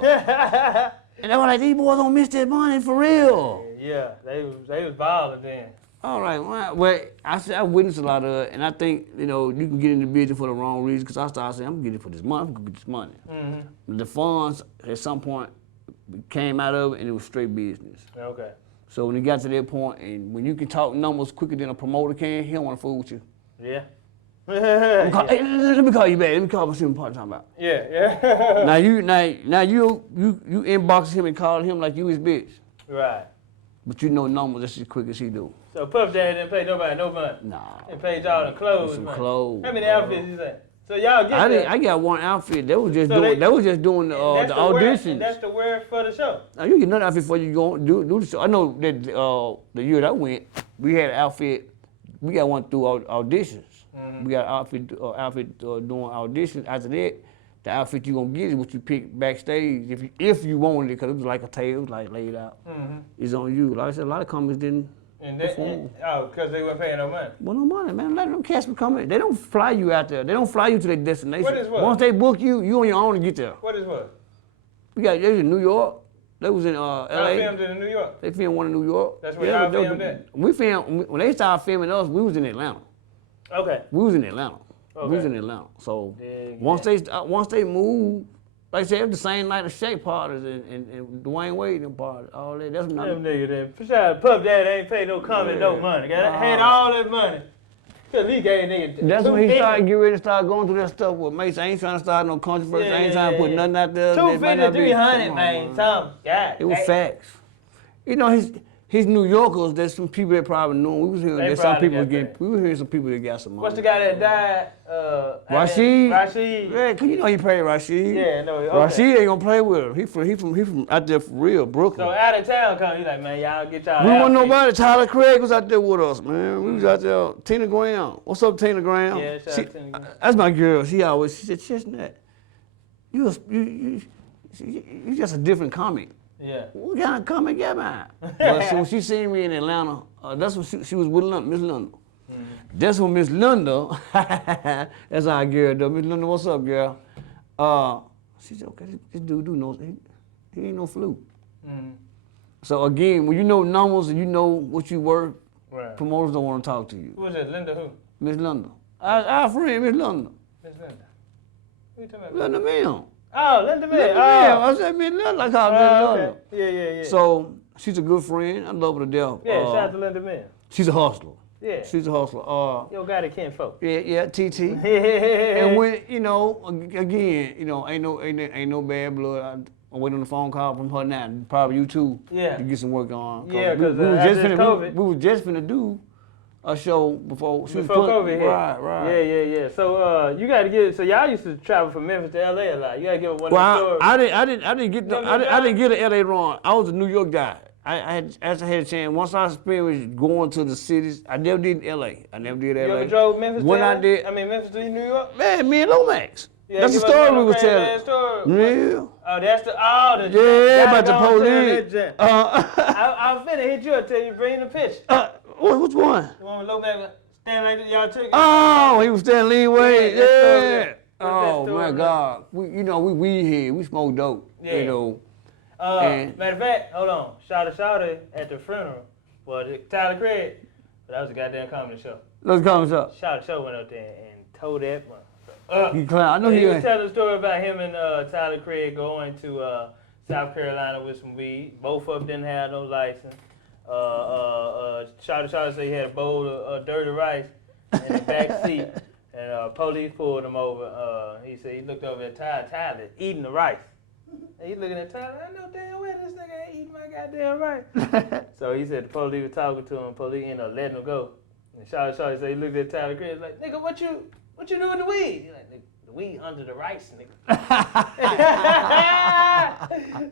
And they were like, these boys don't miss that money for real. Yeah, they was balling then. All right, well, I witnessed a lot of it, and I think, you know, you can get in the business for the wrong reason, because I started saying, I'm getting it for this money, I'm gonna get this money. The funds, at some point, came out of it, and it was straight business. Okay. So when it got to that point, and when you can talk numbers quicker than a promoter can, he don't want to fool with you. Yeah. Hey, let me call you back. Let me call my student part talking about. Yeah. Now you inbox him and call him like you his bitch. Right. But you know numbers just as quick as he do. So Puff Daddy didn't pay nobody no money. Nah. He paid y'all the clothes. Some money. clothes. How many outfits you say? So y'all get I got one outfit. They was just doing the auditions. And that's the word for the show. Now you get another outfit before you go do the show. I know that the year that I went, we had an outfit. We got one through auditions. We got an outfit doing auditions. After that, the outfit you gonna get is what you pick backstage if you wanted it, because it was like a tail, like laid out. It's on you. Like I said, a lot of companies didn't perform. Because they weren't paying no money. Well, no money, man. Let them cats come in. They don't fly you out there. They don't fly you to their destination. What is what? Once they book you, you on your own to get there. What is what? They was in New York. They was in L.A. Y'all filmed in New York? They filmed one in New York. That's where y'all filmed at? We filmed, when they started filming us, we was in Atlanta. Okay. We was in Atlanta. Okay. We was in Atlanta. So once they moved, like I said, it was the same night of Shea parties and Dwayne Wade and parties, all that. That's Them niggas there. For sure, Puff Daddy ain't paid no comment, no money. Had all that money. Cause he gave niggas. That's when he started getting ready to start going through that stuff with Mace. I ain't trying to start no controversy. I ain't trying to put nothing out there. 250, 300, man. Something. God. It was facts. You know, his New Yorkers, there's some people that probably knew him. We was hearing that some people we were hearing some people that got some money. What's the guy that died? Rashid. Rashid. Yeah, cause you know he paid Rashid. Yeah, no. Okay. Rashid ain't gonna play with him. He from out there for real, Brooklyn. So out of town come, he like, man, y'all get y'all. We wasn't nobody. Tyler Craig was out there with us, man. We was out there. Tina Graham. What's up, Tina Graham? Yeah, shout out Tina Graham. That's my girl. She said, Chestnutt, you just a different comic. Yeah. What kind of comic am I? But so when she seen me in Atlanta, that's when she was with Miss Linda. That's when Miss Linda, that's our girl though. Miss Linda, what's up, girl? She said, okay, this dude knows he ain't no fluke. So again, when you know numbers and you know what you worth, right. Promoters don't want to talk to you. Who was it? Linda who? Miss Linda. Our friend, Miss Linda. Miss Linda. Who you talking about? Linda Mill. Oh, Linda Mill. I said Miss Linda. I call her Miss Linda. Yeah. So she's a good friend. I love her to death. Yeah, shout out to Linda Mill. She's a hustler. Yeah. She's a hustler. Yo, got it, Ken folk. Yeah, TT. And when, you know, again, you know, ain't no bad blood. I'm waiting on the phone call from her now. Probably you too. Yeah. To get some work on. Yeah, because we was just finna do a show before COVID hit. Right. Yeah. So you got to get. So y'all used to travel from Memphis to LA a lot. You got to give one of the stories. I didn't get an LA run. I was a New York guy. I had a chance. Once I experienced going to the cities, I never did LA. I never did LA. You ever drove Memphis when to I did, Memphis to New York? Man, me and Lomax. Yeah, that's the story we was telling. Yeah. Oh, that's the yeah, about the police. I'm finna hit you until you bring the pitch. Which one? The one with Lomax standing like y'all took. Oh, he was standing leeway. Yeah. Oh my God. We weed here. We smoke dope. Yeah. You know. Matter of fact, hold on. Shouty at the funeral. Well, Tyler Craig. But that was a goddamn comedy show. Let's come up. Shouty show went up there and told that one. He clown. I know he he was ain't. telling a story about him and Tyler Craig going to South Carolina with some weed. Both of them didn't have no license. Shawty said he had a bowl of dirty rice in the back seat, and police pulled him over. He said he looked over at Tyler eating the rice. And he looking at Tyler, I know damn well this nigga ain't eating my goddamn rice. So he said the police was talking to him, police ended up letting him go. And Shawty said he looked at Tyler Craig like, nigga, what you doing with the weed? He like, nigga, the weed under the rice, nigga.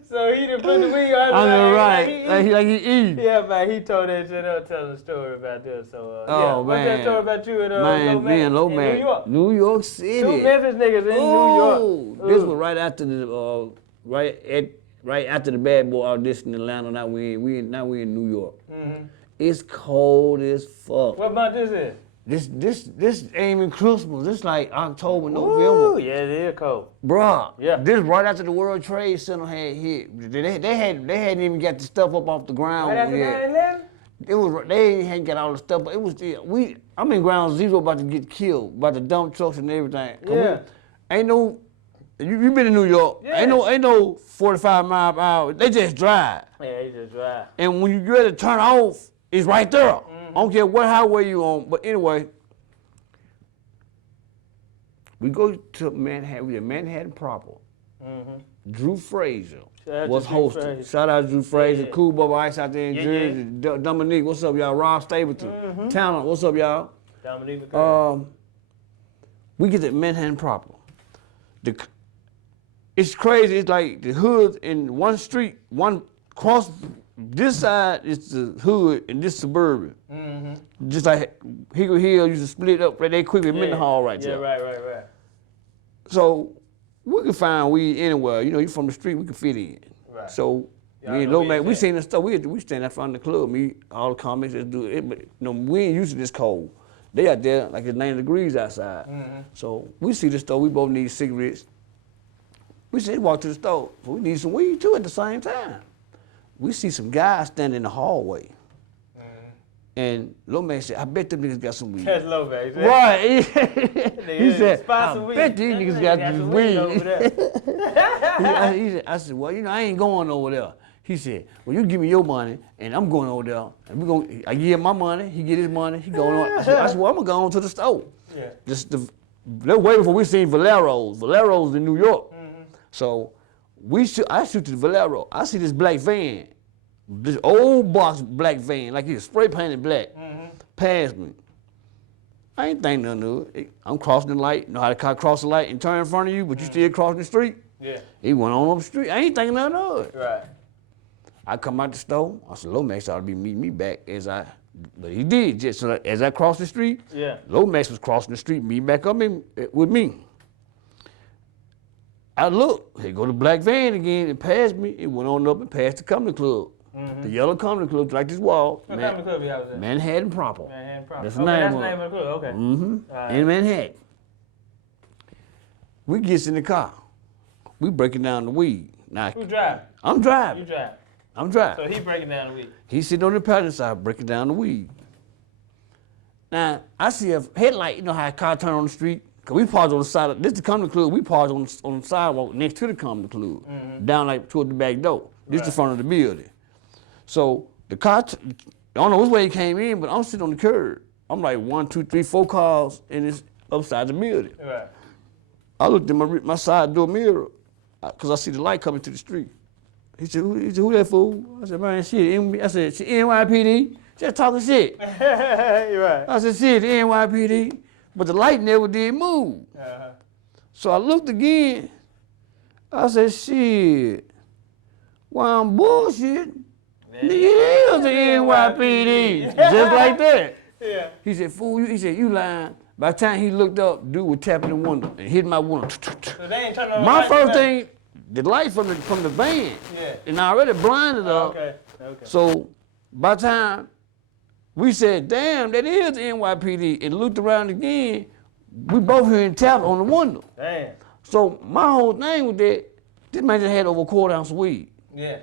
So he done put the weed under the rice. Like he eat. Yeah, man, he told that shit up, telling a story about this. So, Oh, what's that story about you in Low Man, New York? New York City. Two Memphis niggas in New York. This was right after the right after the Bad Boy audition in Atlanta. Now we in New York. Mm-hmm. It's cold as fuck. What month this is? This ain't even Christmas. This like October, Ooh, November. yeah, it is cold. Bruh, Yeah. this right after the World Trade Center had hit. They hadn't even got the stuff up off the ground Right after yet. 9/11? It was they hadn't got all the stuff, but it was I'm in ground zero about to get killed by the dump trucks and everything. Yeah. Ain't no you been in New York. Yeah. Ain't no 45 mile per hour. They just drive. Yeah, he just drive. And when you get ready to turn off, it's right there. I don't care what highway you on. But anyway, we go to Manhattan. We at Manhattan proper. Mm-hmm. Drew Frazier Shout was out to Drew hosting. Frazier. Shout out to Drew Frazier. Yeah. Cool Bubba Ice out there in Yeah, Jersey. Dominique, what's up, y'all? Rob Stapleton. Talent, what's up, y'all? Dominique McCurry. We get to Manhattan proper. It's crazy. It's like the hood in one street, one cross. This side is the hood and this suburban. Mm-hmm. Just like Hickory Hill used to split up right there quickly in Mendenhall right there. Yeah, right. So we can find weed anywhere. You know, you from the street, we can fit in. Right. So Y'all me and know Low Man, where we it's seen the stuff. We stand out front of the club. Me, all the comics that do it, but we ain't used to this cold. They out there like it's 90 degrees outside. Mm-hmm. So we see the store. We both need cigarettes. We said walk to the store. But we need some weed too at the same time. We see some guys standing in the hallway. And Low Man said, I bet them niggas got some weed. That's Low Man. Right. He said, I weed. bet these niggas got some this weed. over there. I said, well, I ain't going over there. He said, well, you give me your money, and I'm going over there. And I give him my money, he get his money, he going on. I said, well, I'm going to go on to the store. Yeah. They're waiting for we seen Valero's. Valero's in New York. So I shoot to the Valero. I see this black van, this old box black van, like it's spray painted black, past me. I ain't think nothing of it. I'm crossing the light, know how to cross the light and turn in front of you, but you still crossing the street. Yeah. He went on up the street. I ain't thinking nothing of it. Right. I come out the store. I said, Lomax ought to be meeting me back but he did. Just so as I crossed the street, Yeah. Lomax was crossing the street, meeting back up with me. I looked, here go the black van again, it passed me, it went on up and passed the Comedy Club. The yellow Comedy Club, like this wall. What Comedy Club y'all was at? Manhattan proper. Manhattan proper. That's Okay, the name that's of the it. name of the club, okay. All right. In Manhattan. We gets in the car. We breaking down the weed. Now, Who driving? I'm driving. You driving. I'm driving. So he breaking down the weed. He's sitting on the passenger side breaking down the weed. Now, I see a headlight, you know how a car turn on the street? Cause we parked on the side, this is the Comedy Club, we parked on the sidewalk next to the Comedy Club, down like toward the back door. This is the front of the building. So the car, I don't know which way he came in, but I'm sitting on the curb. I'm like 1, 2, 3, 4 cars in this upside the building. Right. I looked at my side door mirror, cause I see the light coming to the street. He said, who that fool? I said, man, shit, I said, NYPD, just talking shit. You're right. I said, shit, the NYPD. But the light never did move. Uh-huh. So I looked again. I said, shit, well, I'm bullshit. Nigga, it is the NYPD. Just like that. Yeah. He said, fool, he said, you lying. By the time he looked up, dude was tapping the window and hit my window. So they ain't turning on the My lights first or thing, the light from the van, Yeah. and I already blinded up. Okay. So by the time we said, damn, that is the NYPD, and looked around again, we both hearing tap on the window. Damn. So my whole thing was that this man just had over a quarter ounce of weed. Yeah.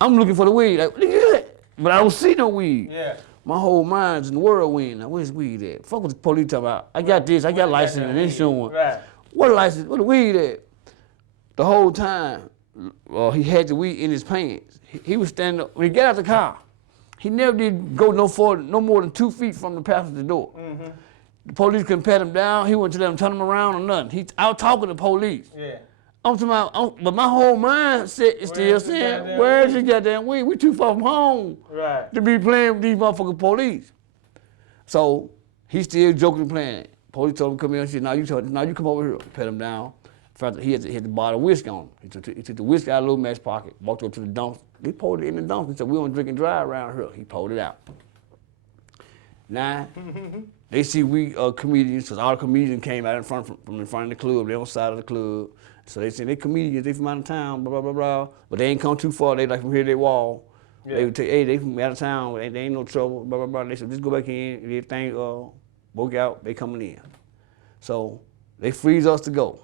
I'm looking for the weed, like, look at that. But I don't see no weed. Yeah. My whole mind's in the whirlwind. Now, where's weed at? Fuck what the police talking about. I got this, I got license and insurance. Right. What license? What the weed at? The whole time, he had the weed in his pants. He was standing up. When he got out the car, he never did go no more than 2 feet from the passenger door. Mm-hmm. The police couldn't pat him down. He wouldn't let them turn him around or nothing. He out talking to police. Yeah. I'm talking about, but my whole mindset is still saying, where's your goddamn weed? We too far from home to be playing with these motherfucking police. So he still joking and playing. Police told him to come here and said, now you come over here. Pat him down. He had the bottle of whiskey on him. He took the whiskey out of Lil Mac's pocket, walked up to the dumpster. He poured it in the dumpster. He said, we don't drink and drive around here. He poured it out. Now, they see we comedians, because all the comedians came out from in front of the club. They on the side of the club. So they say they comedians, they from out of town, blah, blah, blah, blah. But they ain't come too far. They like from here, they wall. Yeah. They would take, hey, they from out of town. They ain't no trouble, blah, blah, blah. They said, just go back in. If everything work out, they coming in. So they freeze us to go.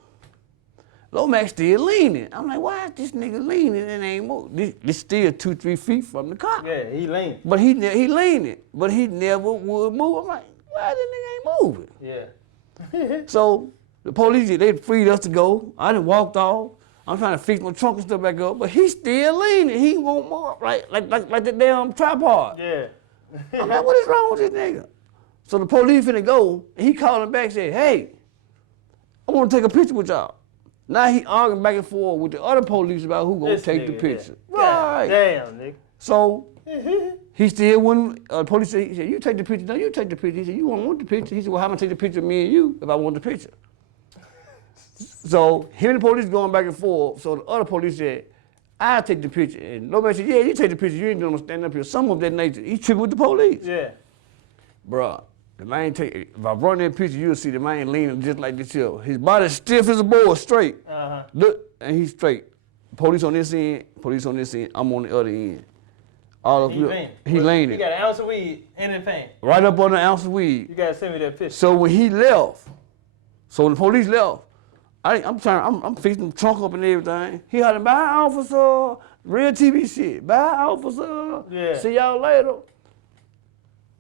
Lil Mac still leaning. I'm like, why is this nigga leaning and ain't moving? This still 2-3 feet from the car. Yeah, he leaning. But he leaning, but he never would move. I'm like, why this nigga ain't moving? Yeah. So the police, they freed us to go. I done walked off. I'm trying to fix my trunk and stuff back up, but he still leaning. He won't move, like the damn tripod. Yeah. I'm like, what is wrong with this nigga? So the police finna go, and he called him back and said, hey, I want to take a picture with y'all. Now he arguing back and forth with the other police about who gonna take the picture. Yeah. Right. Damn, nigga. So he still wouldn't, the police said, he said, you take the picture. No, you take the picture. He said, you won't want the picture. He said, well, how am I take the picture of me and you if I want the picture? So him and the police going back and forth. So the other police said, I'll take the picture. And nobody said, yeah, you take the picture. You ain't gonna stand up here. Some of that nature. He tripped with the police. Yeah. Bruh. The man if I run that picture, you'll see the man leaning just like this here. His body stiff as a board, straight. Uh-huh. Look, and he's straight. Police on this end, I'm on the other end. All of he leaning. He got an ounce of weed in his pants. Right up on the ounce of weed. You gotta send me that picture. So when he left, when the police left, I'm fixing the trunk up and everything. He had to bye, officer. Real TV shit. Bye, officer. Yeah. See y'all later.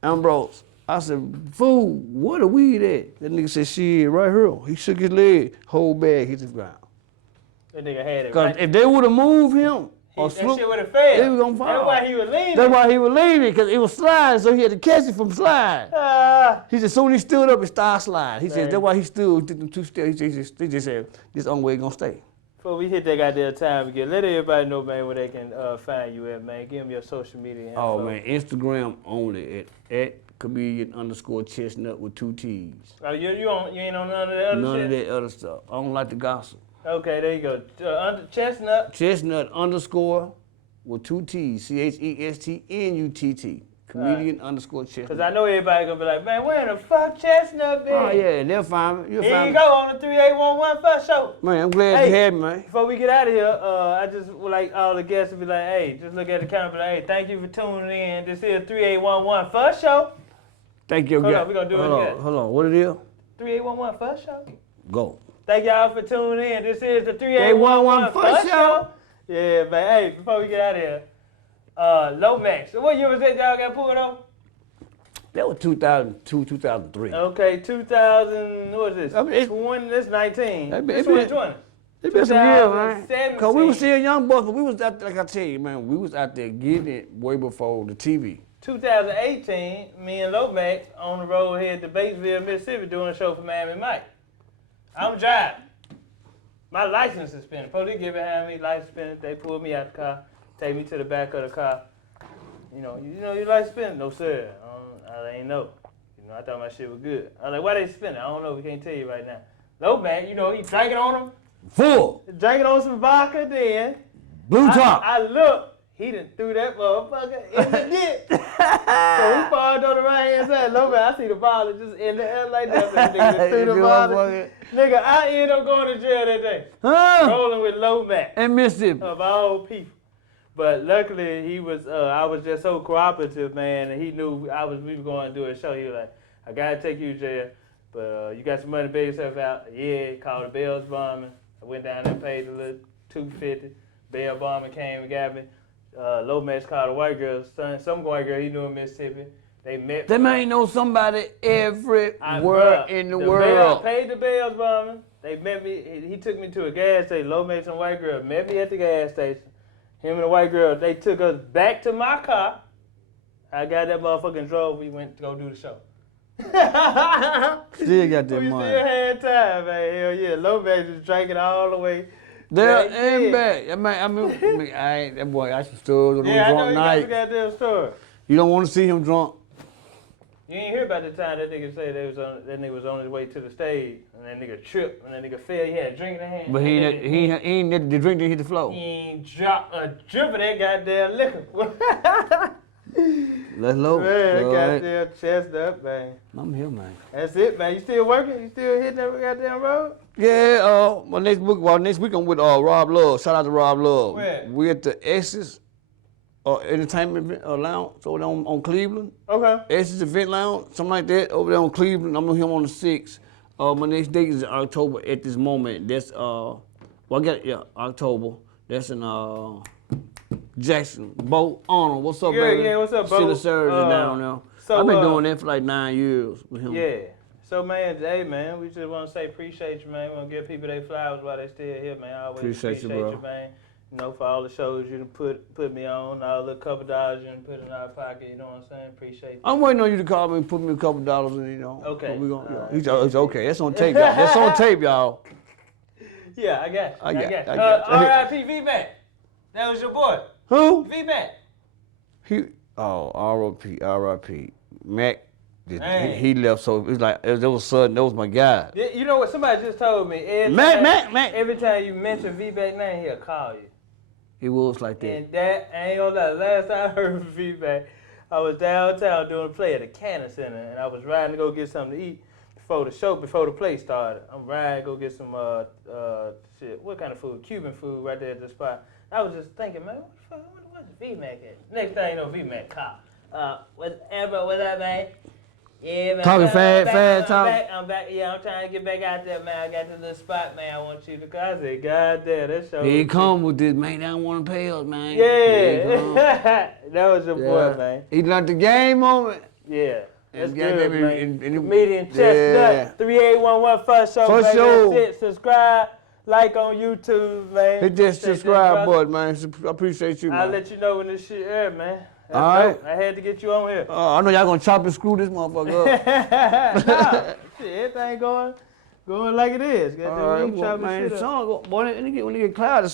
Ambrose. I said, fool, where the weed at? That nigga said, shit, right here. He shook his leg, whole bag hit the ground. That nigga had it. Because if they would have moved him, that shit would have failed. They was gonna fall. That's why he was leaning. That's why he was leaning, because it was sliding, so he had to catch it from sliding. He said, soon as he stood up, it started sliding. He said, that's why he stood, took them 2 steps. He just said, this only way gonna stay. Before we hit that goddamn time again, let everybody know, man, where they can find you at, man. Give them your social media info. Oh, man, Instagram only at comedian_chestnut with 2 T's. Oh, you ain't on none of that other shit? None of that other stuff. I don't like the gossip. Okay, there you go. Chestnut. Chestnut_ with 2 T's. CHESTNUTT. Comedian_Chestnut. Because I know everybody gonna be like, man, where the fuck Chestnut been? Oh, yeah, they'll find me. Here you go on the 3811 First Show. Man, I'm glad you had me, man. Before we get out of here, I just would like all the guests to be like, hey, just look at the camera and be like, hey, thank you for tuning in. This is 3811 First Show. Thank you, guys. Hold on, we're gonna do it again. Hold on, what it is? 3811 First Show. Go. Thank y'all for tuning in. This is the 3811 First Show. Yeah, man. Hey, before we get out of here, Lil Mac. So what year was that y'all got pulled off? That was 2002, 2003. Okay, 2000, what is this? I mean, 20, this 19. It's 2020. It's been some years, man. Because we were still young boys, but we was out there, like I tell you, man, we was out there getting it way before the TV. 2018, me and Lil Mac on the road here to Batesville, Mississippi, doing a show for Miami Mike. I'm driving. My license is suspended. Police get behind me, license suspended. They pull me out the car, take me to the back of the car. You know your license suspended? No, sir. I ain't know. I thought my shit was good. I was like, why they suspended? I don't know. We can't tell you right now. Lil Mac, he drinking on them. Full. Drinking on some vodka then. Blue top. I looked. He done threw that motherfucker in the dip. So we followed on the right hand side. Lil Mac, I see the bottle just in the air like that. Nigga threw the bottle. Nigga, I ended up going to jail that day. Rolling with Lil Mac. In Mississippi. Of all people. But luckily, he was. I was just so cooperative, man, and he knew we were going to do a show. He was like, I gotta take you to jail, but you got some money to bail yourself out. Yeah, called the bail's bombing. I went down there and paid a little $250. Bail bombing came and got me. Lil Mac called a white girl, some white girl he knew in Mississippi. They met. That man know somebody everywhere in the world. I paid the bills for me. They met me. He took me to a gas station. Low made some white girl. Met me at the gas station. Him and the white girl. They took us back to my car. I got that motherfucker and drove. We went to go do the show. Still got that we money. still had time, man. Hell yeah. Low man was drinking all the way. There and back. That boy got some stories on Yeah, those I know drunk he got nights. some goddamn story. You don't want to see him drunk. You ain't hear about the time that nigga said that nigga was on his way to the stage and that nigga tripped and that nigga fell. He had a drink in his hand. But he ain't let the drink didn't hit the floor. He ain't dropped a drip of that goddamn liquor. Let's low. Man, goddamn Chestnutt, man. I'm here, man. That's it, man. You still working? You still hitting that goddamn road? Yeah, next week I'm with Rob Love. Shout out to Rob Love. Where? We at the Essex Entertainment Lounge over there on Cleveland. Okay. Essex Event Lounge, something like that, over there on Cleveland. I'm with him on the 6th. My next date is in October at this moment. That's October. That's in Jackson. Bo Arnold. What's up, baby? Yeah, what's up, Bo? Still a Saturday down there. So, I've been doing that for like 9 years with him. Yeah. So, man, hey, man, we just want to say appreciate you, man. We want to give people their flowers while they still here, man. I always appreciate you, bro. Man. You know, for all the shows you done put me on, all the couple dollars you done put in our pocket, you know what I'm saying? Appreciate you. I'm waiting on you to call me and put me a couple dollars in, you know. Okay. It's okay. That's on tape, y'all. That's on tape, y'all. Yeah, I got you. I got you. R.I.P. Vb. That was your boy. Who? Vb. R.I.P. Mac. He left, so it was like it was sudden. That was my guy. You know what? Somebody just told me. Mac. Every time you mention Vb name, he'll call you. He was like that. And that I ain't gonna lie. Last time I heard from Vb, I was downtown doing a play at the Cannon Center, and I was riding to go get something to eat before the play started. I'm riding to go get some what kind of food? Cuban food right there at the spot. I was just thinking, man, what's VMAC at? Next thing you know, VMAC call. What's up, man? Yeah, man. Talking fast talking. I'm back. Yeah, I'm trying to get back out there, man. I got to the spot, man. I want you to come. I said, God damn, that show. He come with this, man. They don't want to pay us, man. Yeah. That was your boy, man. He learned the game on it. Yeah. That's good, good, man. man. Comedian Chestnutt, 3811 First Show, First baby. show. That's it. Subscribe, like on YouTube, man. Hit that subscribe button, man. I appreciate you, man. I'll let you know when this shit air, man. That's all right. dope. I had to get you on here. I know y'all gonna chop and screw this motherfucker up. Nah, shit, everything going like it is. All right, man. When they get clouded,